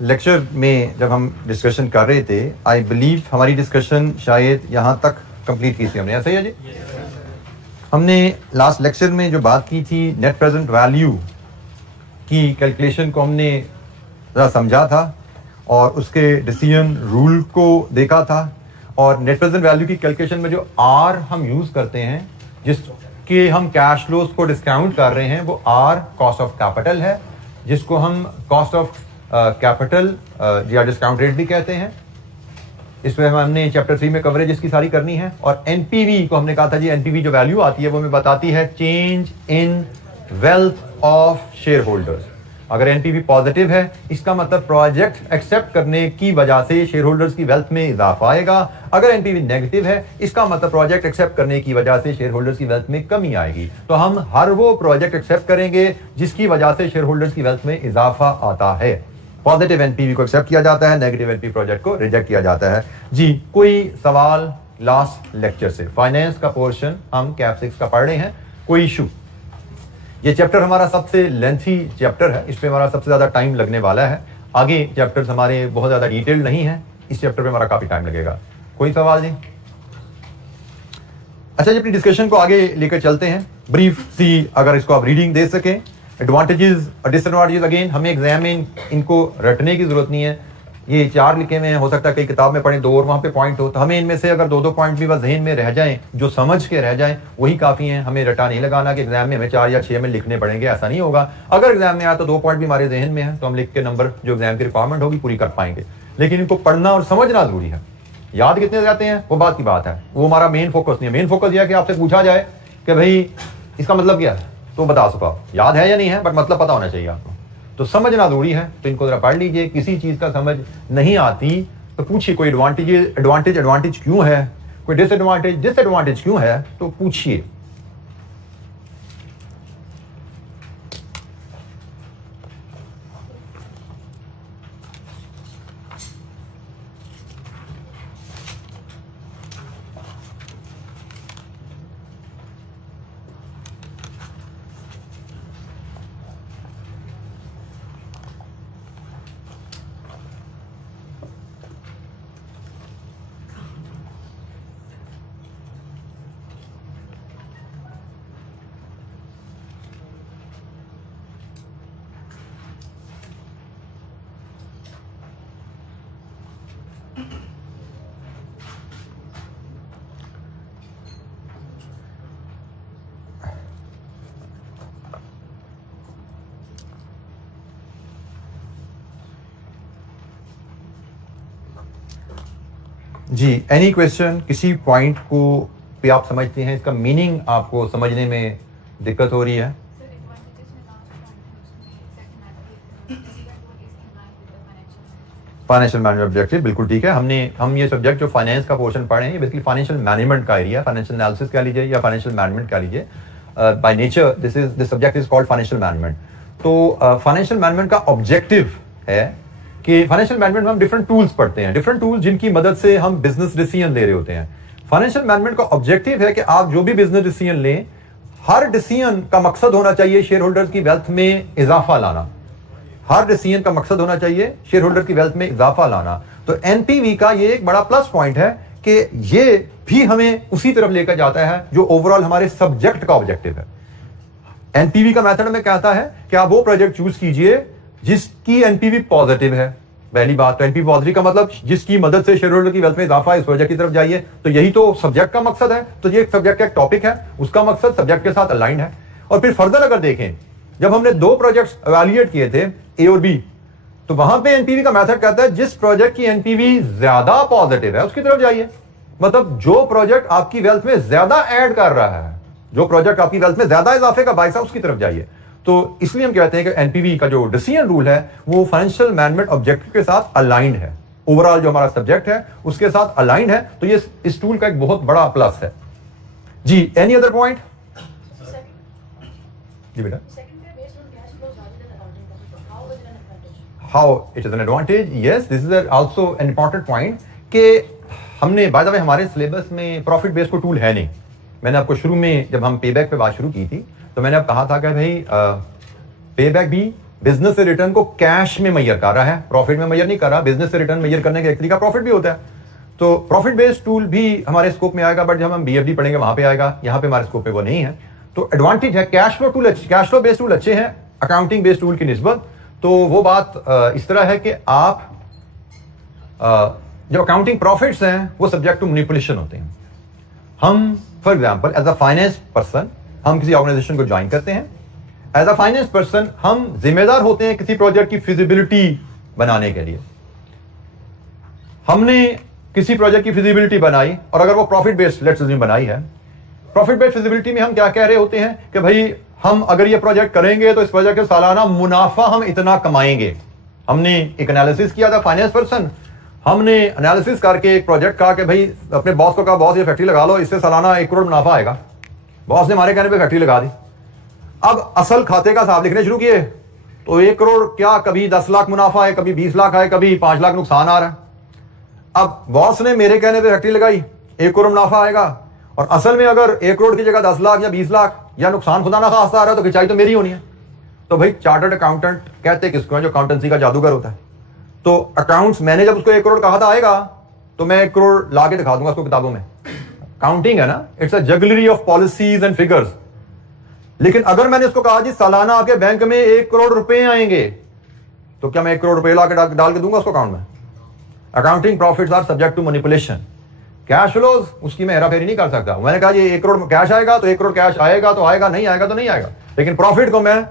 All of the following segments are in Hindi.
लेक्चर में जब हम डिस्कशन कर रहे थे, आई बिलीव हमारी डिस्कशन शायद यहाँ तक कंप्लीट की थी हमने, ऐसा ही है जी? हमने लास्ट लेक्चर में जो बात की थी नेट प्रेजेंट वैल्यू की कैलकुलेशन को हमने ज़रा समझा था और उसके डिसीजन रूल को देखा था। और नेट प्रेजेंट वैल्यू की कैलकुलेशन में जो आर हम यूज़ करते हैं, जिसके हम कैश फ्लोज को डिस्काउंट कर रहे हैं, वो आर कॉस्ट ऑफ कैपिटल है, जिसको हम कॉस्ट ऑफ कैपिटल या डिस्काउंट रेट भी कहते हैं। इसमें हमने चैप्टर 3 में कवरेज इसकी सारी करनी है। और एनपीवी को हमने कहा था जी, एनपीवी जो वैल्यू आती है वो हमें बताती है change in wealth of share holders. अगर एनपीवी पॉजिटिव है, इसका मतलब प्रोजेक्ट एक्सेप्ट करने की वजह से शेयर होल्डर्स की वेल्थ में इजाफा आएगा। अगर एनपीवी नेगेटिव है, इसका मतलब प्रोजेक्ट एक्सेप्ट करने की वजह से शेयर होल्डर्स की वेल्थ में कमी आएगी। तो हम हर वो प्रोजेक्ट एक्सेप्ट करेंगे जिसकी वजह से शेयर होल्डर्स की वेल्थ में इजाफा आता है। पॉजिटिव एनपीवी को एक्सेप्ट किया जाता है, नेगेटिव एनपीवी प्रोजेक्ट को रिजेक्ट किया जाता है। जी, कोई सवाल लास्ट लेक्चर से? फाइनेंस का पोर्शन हम कैप 6 का पढ़ रहे हैं, कोई इशू? ये चैप्टर हमारा सबसे लेंथी चैप्टर है, इस पे हमारा सबसे ज्यादा टाइम लगने वाला है। आगे चैप्टर्स हमारे बहुत ज्यादा डिटेल नहीं है, इस चैप्टर पे हमारा काफी टाइम लगेगा। कोई सवाल जी? अच्छा जी, अपनी डिस्कशन को आगे लेकर चलते हैं। ब्रीफ सी अगर इसको आप रीडिंग दे सकें। एडवांटेजेस और डिसएडवांटेजेस, अगेन हमें एग्जाम में इनको रटने की जरूरत नहीं है। ये 4 लिखे हुए हैं, हो सकता है कई किताब में पढ़ें 2 और वहाँ पे पॉइंट हो, तो हमें इनमें से अगर 2-2 पॉइंट भी बस जहन में रह जाएं, जो समझ के रह जाएं, वही काफ़ी हैं। हमें रटा नहीं लगाना कि एग्जाम में हमें 4 या 6 में लिखने पड़ेंगे, ऐसा नहीं होगा। अगर एग्जाम में आया तो 2 पॉइंट भी हमारे जहन में है तो हम लिख के नंबर जो एग्जाम की रिक्वायरमेंट होगी पूरी कर पाएंगे। लेकिन इनको पढ़ना और समझना जरूरी है। याद कितने जाते हैं वो बात की बात है, वो हमारा मेन फोकस नहीं है। मेन फोकस यह है कि आपसे पूछा जाए कि भाई इसका मतलब क्या है, तो बता सको याद है या नहीं है, बट मतलब पता होना चाहिए आपको। तो समझना जरूरी है, तो इनको जरा पढ़ लीजिए। किसी चीज का समझ नहीं आती तो पूछिए, कोई एडवांटेज क्यों है, कोई डिसएडवांटेज क्यों है, तो पूछिए। जी, एनी क्वेश्चन? किसी पॉइंट को पे आप समझते हैं, इसका मीनिंग आपको समझने में दिक्कत हो रही है? फाइनेंशियल मैनेजमेंट ऑब्जेक्टिव, बिल्कुल ठीक है। हम ये सब्जेक्ट जो फाइनेंस का पोर्शन पढ़ रहे हैं, ये बेसिकली फाइनेंशियल मैनेजमेंट का एरिया, फाइनेंशियल एनालिसिस कह लीजिए या फाइनेंशियल मैनेजमेंट कह लीजिए। By nature this subject is called financial management. तो फाइनेंशियल मैनेजमेंट का ऑब्जेक्टिव है कि फाइनेंशियल मैनेजमेंट में हम डिफरेंट टूल्स पढ़ते हैं, डिफरेंट टूल्स जिनकी मदद से हम बिजनेस डिसीजन ले रहे होते हैं। फाइनेंशियल मैनेजमेंट का ऑब्जेक्टिव है कि आप जो भी बिजनेस डिसीजन लें, हर डिसीजन का मकसद होना चाहिए शेयर होल्डर्स की वेल्थ में इजाफा लाना। हर डिसीजन का मकसद होना चाहिए शेयर होल्डर की वेल्थ में इजाफा लाना। तो एनपीवी का ये एक बड़ा प्लस पॉइंट है कि ये भी हमें उसी तरफ लेकर जाता है जो ओवरऑल हमारे सब्जेक्ट का ऑब्जेक्टिव है। एनपीवी का मेथड में कहता है कि आप वो प्रोजेक्ट चूज कीजिए जिसकी एनपीवी पॉजिटिव है। पहली बात तो एनपीवी पॉजिटिव का मतलब जिसकी मदद से शेयर होल्डर की वेल्थ में इजाफा है, इस प्रोजेक्ट की तरफ जाइए। तो यही तो सब्जेक्ट का मकसद है। तो ये सब्जेक्ट का एक टॉपिक है, उसका मकसद सब्जेक्ट के साथ अलाइंड है। और फिर फर्दर अगर देखें, जब हमने 2 प्रोजेक्ट्स इवैल्यूएट किए थे, ए और बी, तो वहां पे एनपीवी का मेथड कहता है जिस प्रोजेक्ट की एनपीवी ज्यादा पॉजिटिव है उसकी तरफ जाइए। मतलब जो प्रोजेक्ट आपकी वेल्थ में ज्यादा ऐड कर रहा है, जो प्रोजेक्ट आपकी वेल्थ में ज्यादा इजाफे का बायस है, उसकी तरफ जाइए। तो इसलिए हम कहते हैं कि एनपीवी का जो डिसीजन रूल है वो फाइनेंशियल मैनेजमेंट ऑब्जेक्टिव के साथ अलाइंड है। ओवरऑल जो हमारा सब्जेक्ट है उसके साथ अलाइंड है। तो ये इस टूल का एक बहुत बड़ा प्लस है। जी, एनी अदर पॉइंट? जी बेटा, how it is an advantage? Yes, this is also an important point कि हमने बाय द वे हमारे सिलेबस में प्रॉफिट बेस्ड को टूल है नहीं। मैंने आपको शुरू में जब हम पे बैक पे बात शुरू की थी तो मैंने अब कहा था कि भाई पे बैक भी बिजनेस से रिटर्न को कैश में मैयर कर रहा है, प्रॉफिट में मैयर नहीं कर रहा। बिजनेस से रिटर्न मैयर करने का एक तरीका प्रॉफिट भी होता है, तो प्रॉफिट बेस्ड टूल भी हमारे स्कोप में आएगा, बट जब हम बीएफडी पढ़ेंगे वहां पे आएगा, यहाँ पे हमारे स्कोप में वो नहीं है। तो एडवांटेज है cash flow tool, cash flow based tool अच्छे हैं अकाउंटिंग बेस्ड टूल की निस्बत। तो वो बात इस तरह है कि आप जो अकाउंटिंग प्रॉफिट्स हैं वो सब्जेक्ट टू मैनिपुलेशन होते हैं। हम for example as a finance person हम किसी ऑर्गेनाइजेशन को ज्वाइन करते हैं, एज अ फाइनेंस पर्सन हम जिम्मेदार होते हैं किसी प्रोजेक्ट की फिजिबिलिटी बनाने के लिए। हमने किसी प्रोजेक्ट की फिजिबिलिटी बनाई और अगर वो प्रॉफिट बेस्ड लेट्स अज्यूम बनाई है, प्रॉफिट बेस्ड फिजिबिलिटी में हम क्या कह रहे होते हैं कि भाई हम अगर ये प्रोजेक्ट करेंगे तो इस प्रोजेक्ट के सालाना मुनाफा हम इतना कमाएंगे। हमने एक एनालिसिस किया था फाइनेंस पर्सन, हमने एनालिसिस करके एक प्रोजेक्ट कहा कि भाई अपने बॉस को कहा बॉस ये फैक्ट्री लगा लो, इससे सालाना 1 करोड़ मुनाफा आएगा। बॉस ने हमारे कहने पे फैक्ट्री लगा दी। अब असल खाते का हिसाब लिखने शुरू किए तो 1 करोड़ क्या कभी 10 लाख मुनाफा है, कभी 20 लाख आए, कभी 5 लाख नुकसान आ रहा है। अब बॉस ने मेरे कहने पे फैक्ट्री लगाई, 1 करोड़ मुनाफा आएगा, और असल में अगर 1 करोड़ की जगह 10 लाख या 20 लाख या नुकसान खुदा ना खास्ता आ रहा है तो खिंचाई तो मेरी होनी है। तो भाई चार्टर्ड अकाउंटेंट कहते किसको है, जो अकाउंटेंसी का जादूगर होता है। तो अकाउंट्स मैंने जब उसको 1 करोड़ कहा था आएगा तो मैं 1 करोड़ ला के दिखा दूंगा उसको किताबों में। काउंटिंग है ना, it's a jugglery of policies and figures. लेकिन अगर मैंने उसको कहा जी सालाना आपके बैंक में 1 करोड़ रुपए आएंगे, तो क्या मैं 1 करोड़ रुपए ला के डाल के दूंगा उसको अकाउंट में? Accounting profits are subject to manipulation. Cash flows उसकी मैं हेराफेरी नहीं कर सकता। मैंने कहा ये 1 करोड़ कैश आएगा तो 1 करोड़ कैश आएगा तो आएगा, नहीं आएगा तो नहीं आएगा। लेकिन प्रॉफिट को मैं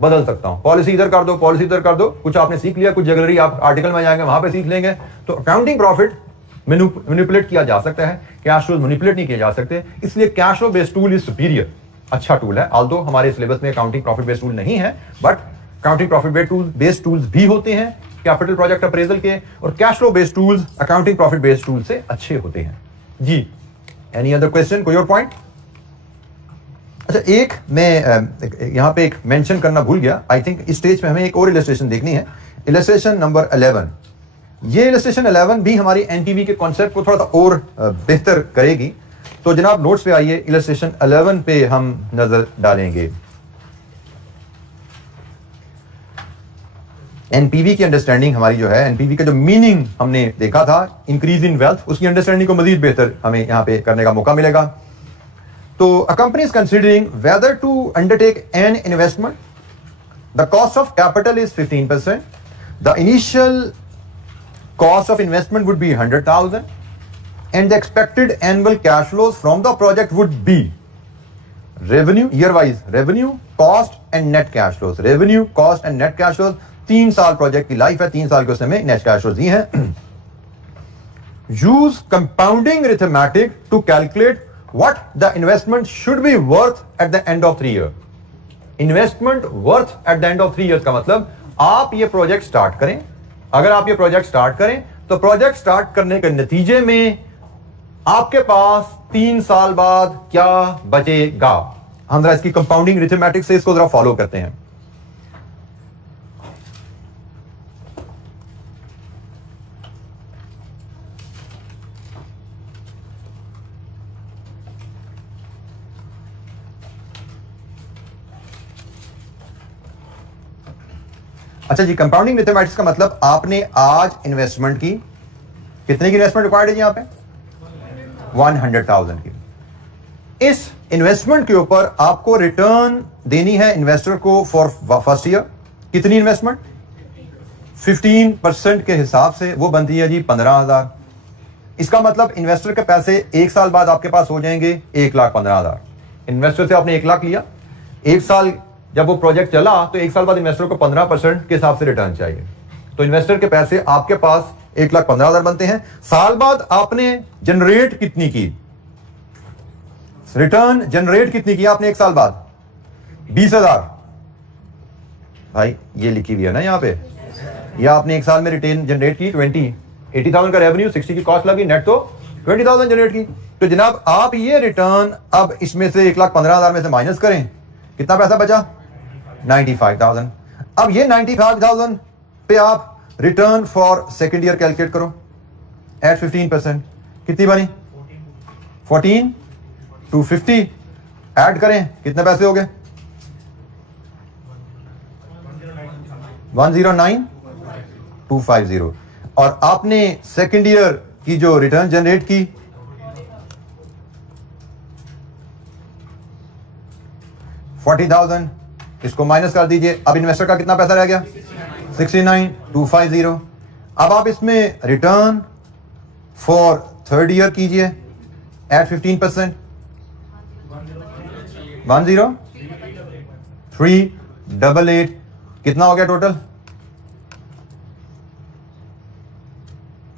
बदल सकता हूं, पॉलिसी इधर कर दो, पॉलिसी इधर कर दो। कुछ आपने सीख लिया, कुछ जगलरी आप आर्टिकल में जाएंगे वहां पे सीख लेंगे। तो अकाउंटिंग प्रॉफिट मैनिपुलेट किया जा सकता है, कैश फ्लो मैनिपुलेट नहीं किए जा सकते। इसलिए cash flow based tool is superior, अच्छा टूल है। ऑल्दो हमारे सिलेबस में अकाउंटिंग प्रॉफिट बेस्ड टूल नहीं है, but accounting profit based tools भी होते हैं कैपिटल प्रोजेक्ट अप्रेजल के, और cash flow based tools accounting profit based tool से अच्छे होते हैं। जी, एनी अदर क्वेश्चन, कोई और पॉइंट? अच्छा, एक मैं यहां पे एक मेंशन करना भूल गया। आई थिंक इस स्टेज पे हमें एक और इलस्ट्रेशन देखनी है, इलस्ट्रेशन नंबर 11। ये इलस्ट्रेशन 11 भी हमारी एनटीवी के कॉन्सेप्ट को थोड़ा सा और बेहतर करेगी। तो जनाब नोट्स पे आइए, इलस्ट्रेशन 11 पे हम नजर डालेंगे। एनपीवी की अंडरस्टैंडिंग हमारी जो है, एनपीवी का जो मीनिंग हमने देखा था इंक्रीज इन वेल्थ, उसकी अंडरस्टैंडिंग को मजीद बेहतर हमें यहां पे करने का मौका मिलेगा। तो a company is considering whether to undertake an investment, the cost of capital is 15%, the initial cost of investment would be 100,000 and the expected annual cash flows from the project would be revenue, year wise revenue, cost and net cash flows, revenue, cost and net cash flows। 3 साल प्रोजेक्ट की लाइफ है, 3 साल के उसमें नेट कैश फ्लोज ही हैं। Use compounding arithmetic to calculate what the investment should be worth at the end of 3 year. Investment worth at the end of 3 years का मतलब आप ये प्रोजेक्ट स्टार्ट करें, अगर आप ये प्रोजेक्ट स्टार्ट करें तो प्रोजेक्ट स्टार्ट करने के नतीजे में आपके पास 3 साल बाद क्या बचेगा। हम जरा इसकी कंपाउंडिंग अरिथमेटिक से इसको जरा फॉलो करते हैं। अच्छा जी, कंपाउंडिंग मैथमेटिक्स का मतलब आपने आज इन्वेस्टमेंट की, कितने की इन्वेस्टमेंट रिक्वायर्ड है यहां पे? 100,000 की। इस इन्वेस्टमेंट के ऊपर आपको रिटर्न देनी है इन्वेस्टर को फॉर फर्स्ट ईयर। कितनी इन्वेस्टमेंट? 15% के हिसाब से वो बनती है जी 15,000। इसका मतलब इन्वेस्टर के पैसे 1 साल बाद आपके पास हो जाएंगे 1,15,000। इन्वेस्टर से आपने 1 लाख लिया, 1 साल जब वो प्रोजेक्ट चला तो 1 साल बाद इन्वेस्टर को 15% के हिसाब से रिटर्न चाहिए। तो इन्वेस्टर के पैसे आपके पास 1,15,000 बनते हैं। साल बाद आपने जनरेट कितनी की, रिटर्न जनरेट कितनी की आपने 1 साल बाद? 20,000। भाई ये लिखी हुई है ना यहां पे, या आपने 1 साल में रिटर्न जनरेट की 80,000 का रेवेन्यू, 60 की कॉस्ट लगी, नेट तो 20,000 जनरेट की। तो जनाब आप ये रिटर्न अब इसमें से 1,15,000 में से माइनस करें, कितना पैसा बचा? 95,000। अब ये 95,000 पे आप return for second year calculate करो एट 15%, कितनी बनी? 14, 250 ऐड करें, कितने पैसे हो गए? 109,250 और आपने सेकेंड ईयर की जो रिटर्न जनरेट की 40,000, इसको माइनस कर दीजिए। अब इन्वेस्टर का कितना पैसा रह गया? 69,250। अब आप इसमें रिटर्न फॉर थर्ड ईयर कीजिए एट 15%, 10388। कितना हो गया टोटल?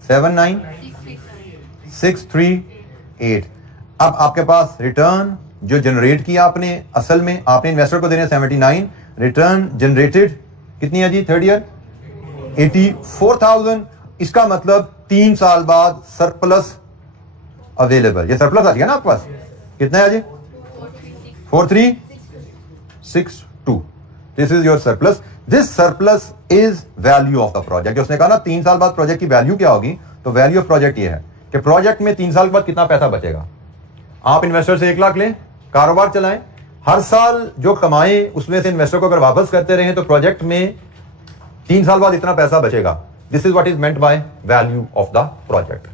79,638। अब आपके पास रिटर्न जो जनरेट किया आपने, असल में आपने इन्वेस्टर को देने 79, रिटर्न जनरेटेड कितनी है जी थर्ड ईयर? 84,000। इसका मतलब 3 साल बाद सरप्लस अवेलेबल। ये सरप्लस आ गया ना आपके पास? कितना है जी? 4362। This is your surplus. This surplus is value of the project. उसने कहा ना 3 साल बाद प्रोजेक्ट की वैल्यू क्या होगी, तो वैल्यू ऑफ प्रोजेक्ट ये है कि प्रोजेक्ट में 3 साल बाद कितना पैसा बचेगा। आप इन्वेस्टर से 1 लाख लें, कारोबार चलाएं, हर साल जो कमाएं उसमें से इन्वेस्टर को अगर वापस करते रहें तो प्रोजेक्ट में 3 साल बाद इतना पैसा बचेगा। This is what is meant by value of the project.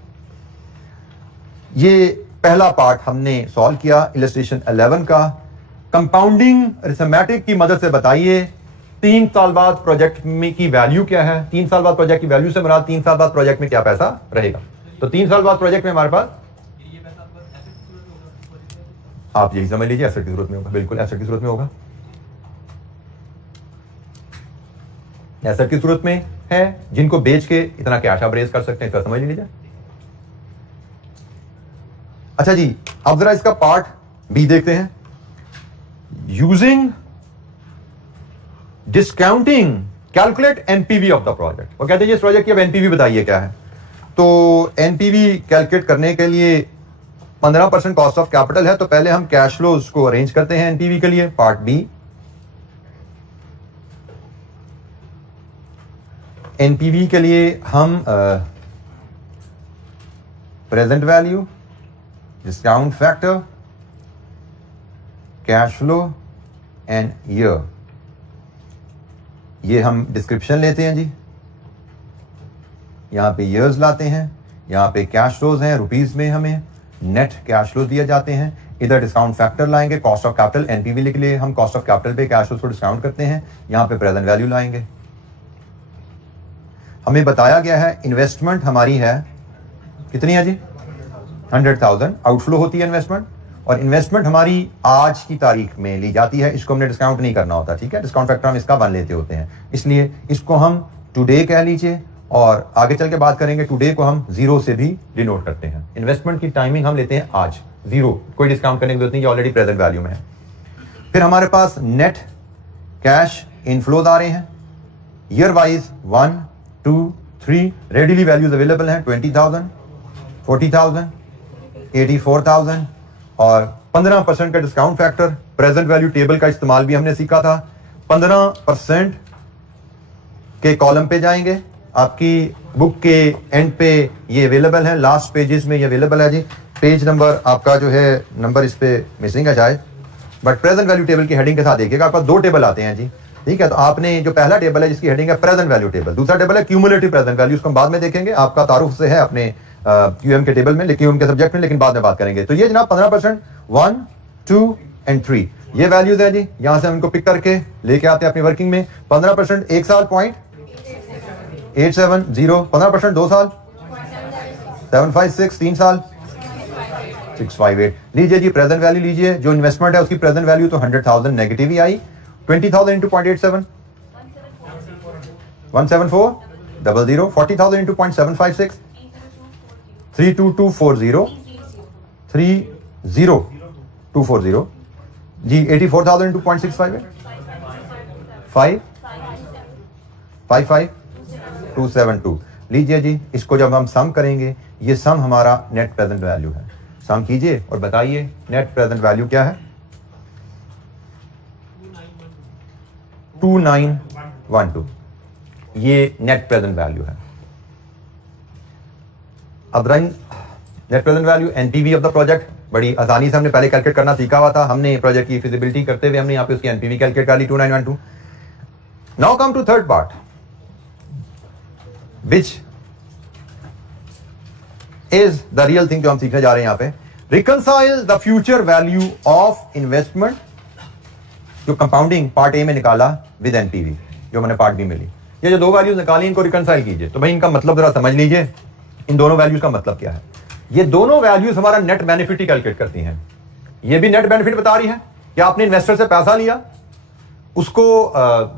ये पहला पार्ट हमने सॉल्व किया इलस्ट्रेशन 11 का। कंपाउंडिंग अरिथमेटिक की मदद से बताइए 3 साल बाद प्रोजेक्ट में की वैल्यू क्या है। 3 साल बाद प्रोजेक्ट की वैल्यू से मुराद 3 साल बाद प्रोजेक्ट में क्या पैसा रहेगा। तो 3 साल बाद प्रोजेक्ट में हमारे पास, आप यही समझ लीजिए, एसेट की जरूरत में होगा। बिल्कुल एसेट की जरूरत में होगा, एसेट की जरूरत में है, जिनको बेच के इतना कैश आप रेज कर सकते हैं। तो समझ लीजिए। अच्छा जी, अब जरा इसका पार्ट बी देखते हैं। Using discounting calculate NPV of the project. वो कहते हैं इस प्रोजेक्ट की अब एनपीवी बताइए क्या है। तो एनपीवी कैलकुलेट करने के लिए 15% कॉस्ट ऑफ कैपिटल है, तो पहले हम कैश फ्लोज को अरेंज करते हैं एनपीवी के लिए। पार्ट बी, एनपीवी के लिए हम present value, discount factor, cash flow and year, ये हम डिस्क्रिप्शन लेते हैं जी। यहां पे ईयर्स लाते हैं, यहां पे कैश फ्लोज हैं, रुपीज में हमें नेट कैश फ्लो दिए जाते हैं। इधर डिस्काउंट फैक्टर लाएंगे, कॉस्ट ऑफ कैपिटल। एनपीवी के लिए हम कॉस्ट ऑफ कैपिटल पे कैश फ्लो को डिस्काउंट करते हैं। यहां पे प्रेजेंट वैल्यू लाएंगे। हमें बताया गया है इन्वेस्टमेंट हमारी है कितनी है जी? 100,000 आउटफ्लो होती है इन्वेस्टमेंट, और इन्वेस्टमेंट हमारी आज की तारीख में ली जाती है। इसको हमने डिस्काउंट नहीं करना होता, ठीक है। डिस्काउंट फैक्टर हम इसका 1 लेते होते हैं, इसलिए इसको हम टुडे कह लीजिए, और आगे चल के बात करेंगे टुडे को हम 0 से भी डिनोट करते हैं। इन्वेस्टमेंट की टाइमिंग हम लेते हैं आज, 0, कोई डिस्काउंट करने की जरूरत नहीं, ये ऑलरेडी प्रेजेंट वैल्यू में है। फिर हमारे पास नेट कैश इनफ्लोज आ रहे हैं year wise 1, 2, 3 readily values available हैं 20,000, 40,000, 84,000 और 15% का discount factor. Present value table का इस्तेमाल भी हमने सीखा था। 15% के कॉलम पे जाएंगे, आपकी बुक के एंड पे ये अवेलेबल है, लास्ट पेजेस में ये अवेलेबल है जी। पेज नंबर आपका जो है, नंबर इस पे मिसिंग है शायद, बट प्रेजेंट वैल्यू टेबल की हेडिंग के साथ देखिएगा। आपके पास 2 टेबल आते हैं जी, ठीक है। तो आपने जो पहला टेबल है जिसकी हेडिंग है प्रेजेंट वैल्यू टेबल, दूसरा टेबल है क्यूमुलेटिव प्रेजेंट वैल्यू, उसको हम बाद में देखेंगे। आपका तारुफ से है अपने क्यूएम के टेबल में, क्यूएम के सब्जेक्ट में, लेकिन बाद में बात करेंगे। तो ये जनाब 15%, 1, 2 एंड 3 ये वैल्यूज है जी। यहां से हम इनको पिक करके लेके आते हैं अपनी वर्किंग में। 15% 1 साल 0.870, 15% 2 साल 756, 3 साल 658। लीजिए जी प्रेजेंट वैल्यू लीजिए, जो इन्वेस्टमेंट है उसकी प्रेजेंट वैल्यू तो 100,000 नेगेटिव ही आई। 20,000 इंटू 0.87 17400, 40,000 इंटू 0.756 32240 30240 जी। 84,000 इंटू 0.658 55272। लीजिए जी, इसको जब हम सम करेंगे, ये सम हमारा नेट प्रेजेंट वैल्यू है। सम कीजिए और बताइए नेट प्रेजेंट वैल्यू क्या है? 2912, ये नेट प्रेजेंट वैल्यू है। अब net present value NPV of the project बड़ी आसानी से हमने पहले कैलकुलेट करना सीखा हुआ था। हमने प्रोजेक्ट की फिजिबिलिटी करते हुए हमने यहाँ पे उसकी एनपीवी कैलकुलेट कर ली 2912। Now come to third part. Which is the real thing जो हम सीखने जा रहे हैं यहां पे, reconcile the future value of investment, जो कंपाउंडिंग पार्ट ए में निकाला विद एनपीवी, जो मैंने पार्ट बी में ली, ये जो दो वैल्यूज निकाली इनको रिकंसाइल कीजिए। तो भाई इनका मतलब जरा समझ लीजिए, इन दोनों वैल्यूज का मतलब क्या है। ये दोनों वैल्यूज हमारा नेट बेनिफिट ही कैलकुलेट करती हैं। ये भी नेट बेनिफिट बता रही है कि आपने इन्वेस्टर से पैसा लिया, उसको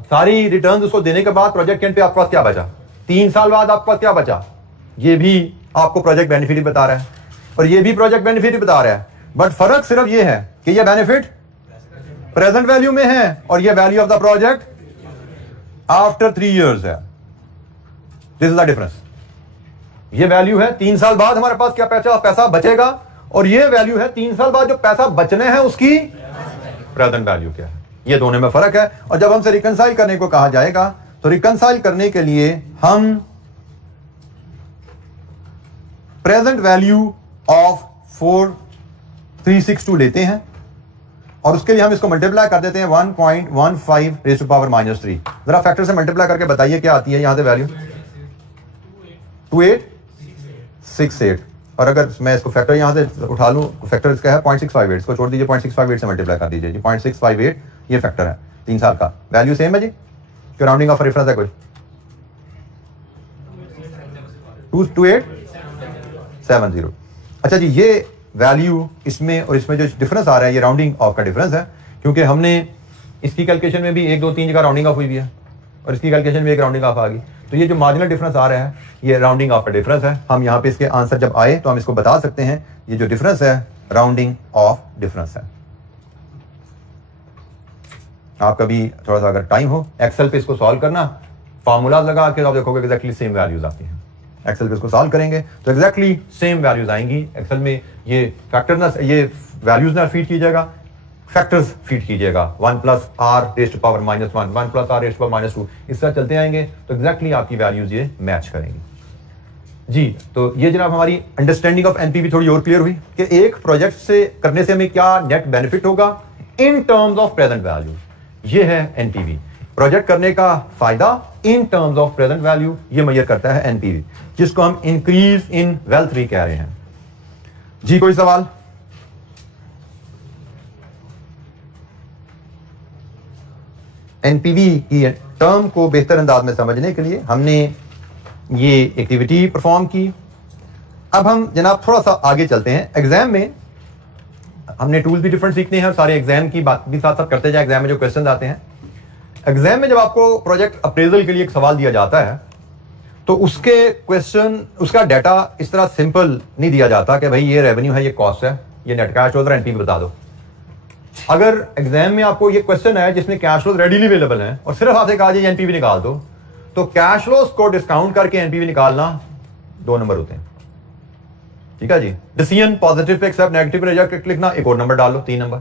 सारी रिटर्न्स उसको देने के बाद प्रोजेक्ट के एंड पे आपके पास क्या बचा, 3 साल बाद आपके पास क्या बचा, ये भी आपको प्रोजेक्ट बेनिफिट ही बता रहा है और ये भी प्रोजेक्ट बेनिफिट ही बता रहा है। बट फर्क सिर्फ ये है कि ये बेनिफिट प्रेजेंट वैल्यू में है और ये value of the project after 3 years है। This is the difference. ये वैल्यू है 3 साल बाद हमारे पास क्या पैसा बचेगा और ये वैल्यू है 3 साल बाद जो पैसा बचने हैं उसकी प्रेजेंट वैल्यू क्या है। ये दोनों में फर्क है। और जब हमसे रिकंसाइल करने को कहा जाएगा तो रिकंसाइल करने के लिए हम प्रेजेंट वैल्यू ऑफ 4362 लेते हैं और उसके लिए हम इसको मल्टीप्लाई कर देते हैं 1.15 रेज़ टू पावर -3। जरा फैक्टर से मल्टीप्लाई करके बताइए क्या आती है यहां से वैल्यू, 2868। और अगर मैं इसको फैक्टर यहां से उठा लूं, फैक्टर इसका है 0.658, इसको छोड़ दीजिए, 0.658 से मल्टीप्लाई कर दीजिए जी। 0.658 ये फैक्टर है 3 साल का। वैल्यू सेम है जी, क्या राउंडिंग ऑफ रेफरेंस है कोई? 2870। अच्छा जी, ये वैल्यू इसमें और इसमें जो डिफरेंस आ रहा है ये राउंडिंग ऑफ का डिफरेंस है, क्योंकि हमने इसकी कैलकुलेशन में भी 1 2 3 जगह राउंडिंग ऑफ हुई भी है और इसकी कैलकुलेशन में एक राउंडिंग ऑफ आ गई। तो ये जो मार्जिनल डिफरेंस आ रहा है ये राउंडिंग ऑफ का डिफरेंस है। हम यहाँ पे इसके आंसर जब आए तो हम इसको बता सकते हैं ये जो डिफरेंस है राउंडिंग ऑफ डिफरेंस है। आप कभी थोड़ा सा अगर टाइम हो एक्सेल पे इसको सॉल्व करना, फार्मूला लगा के आप देखोगे एग्जैक्टली सेम वैल्यूज आती हैं। एक्सेल पे इसको सॉल्व करेंगे तो एग्जैक्टली सेम वैल्यूज आएंगी। एक्सेल में ये फैक्टर ना, ये वैल्यूज ना फीड कीजिएगा, फैक्टर्स फीड कीजिएगा। 1 + r raise to power -1, 1 + r raise to power -2, इस तरह चलते आएंगे तो एग्जैक्टली आपकी वैल्यूज ये मैच करेंगी जी। तो ये जनाब हमारी अंडरस्टैंडिंग ऑफ एनपीवी थोड़ी और क्लियर हुई कि एक प्रोजेक्ट से करने से हमें क्या नेट बेनिफिट होगा in terms of present value. ये है एनपीवी, प्रोजेक्ट करने का फायदा in terms of present value, ये मेजर करता है एनपीवी, जिसको हम इंक्रीज इन वेल्थ भी कह रहे हैं जी। कोई सवाल? एनपीवी की टर्म को बेहतर अंदाज में समझने के लिए हमने ये एक्टिविटी परफॉर्म की। अब हम जनाब थोड़ा सा आगे चलते हैं। एग्जाम में हमने टूल भी डिफरेंट सीखने हैं और सारे एग्जाम की बात भी साथ साथ करते जाए। एग्जाम में जो क्वेश्चन आते हैं, एग्जाम में जब आपको प्रोजेक्ट अप्रेजल के लिए एक सवाल दिया जाता है तो उसके क्वेश्चन, उसका डाटा इस तरह सिंपल नहीं दिया जाता कि भाई ये रेवेन्यू है, ये कॉस्ट है, ये नेट कैश फ्लो, एनपीवी बता दो। अगर एग्जाम में आपको ये क्वेश्चन है जिसमें कैश फ्लो रेडीली अवेलेबल है और सिर्फ आपसे कहा जाए एनपीवी निकाल दो, तो कैश फ्लोस को डिस्काउंट करके एनपीवी निकालना 2 नंबर होते हैं। ठीक है जी। Decision positive pay accept, negative पे रिजेक्ट लिखना, एक और नंबर डाल लो, 3 नंबर।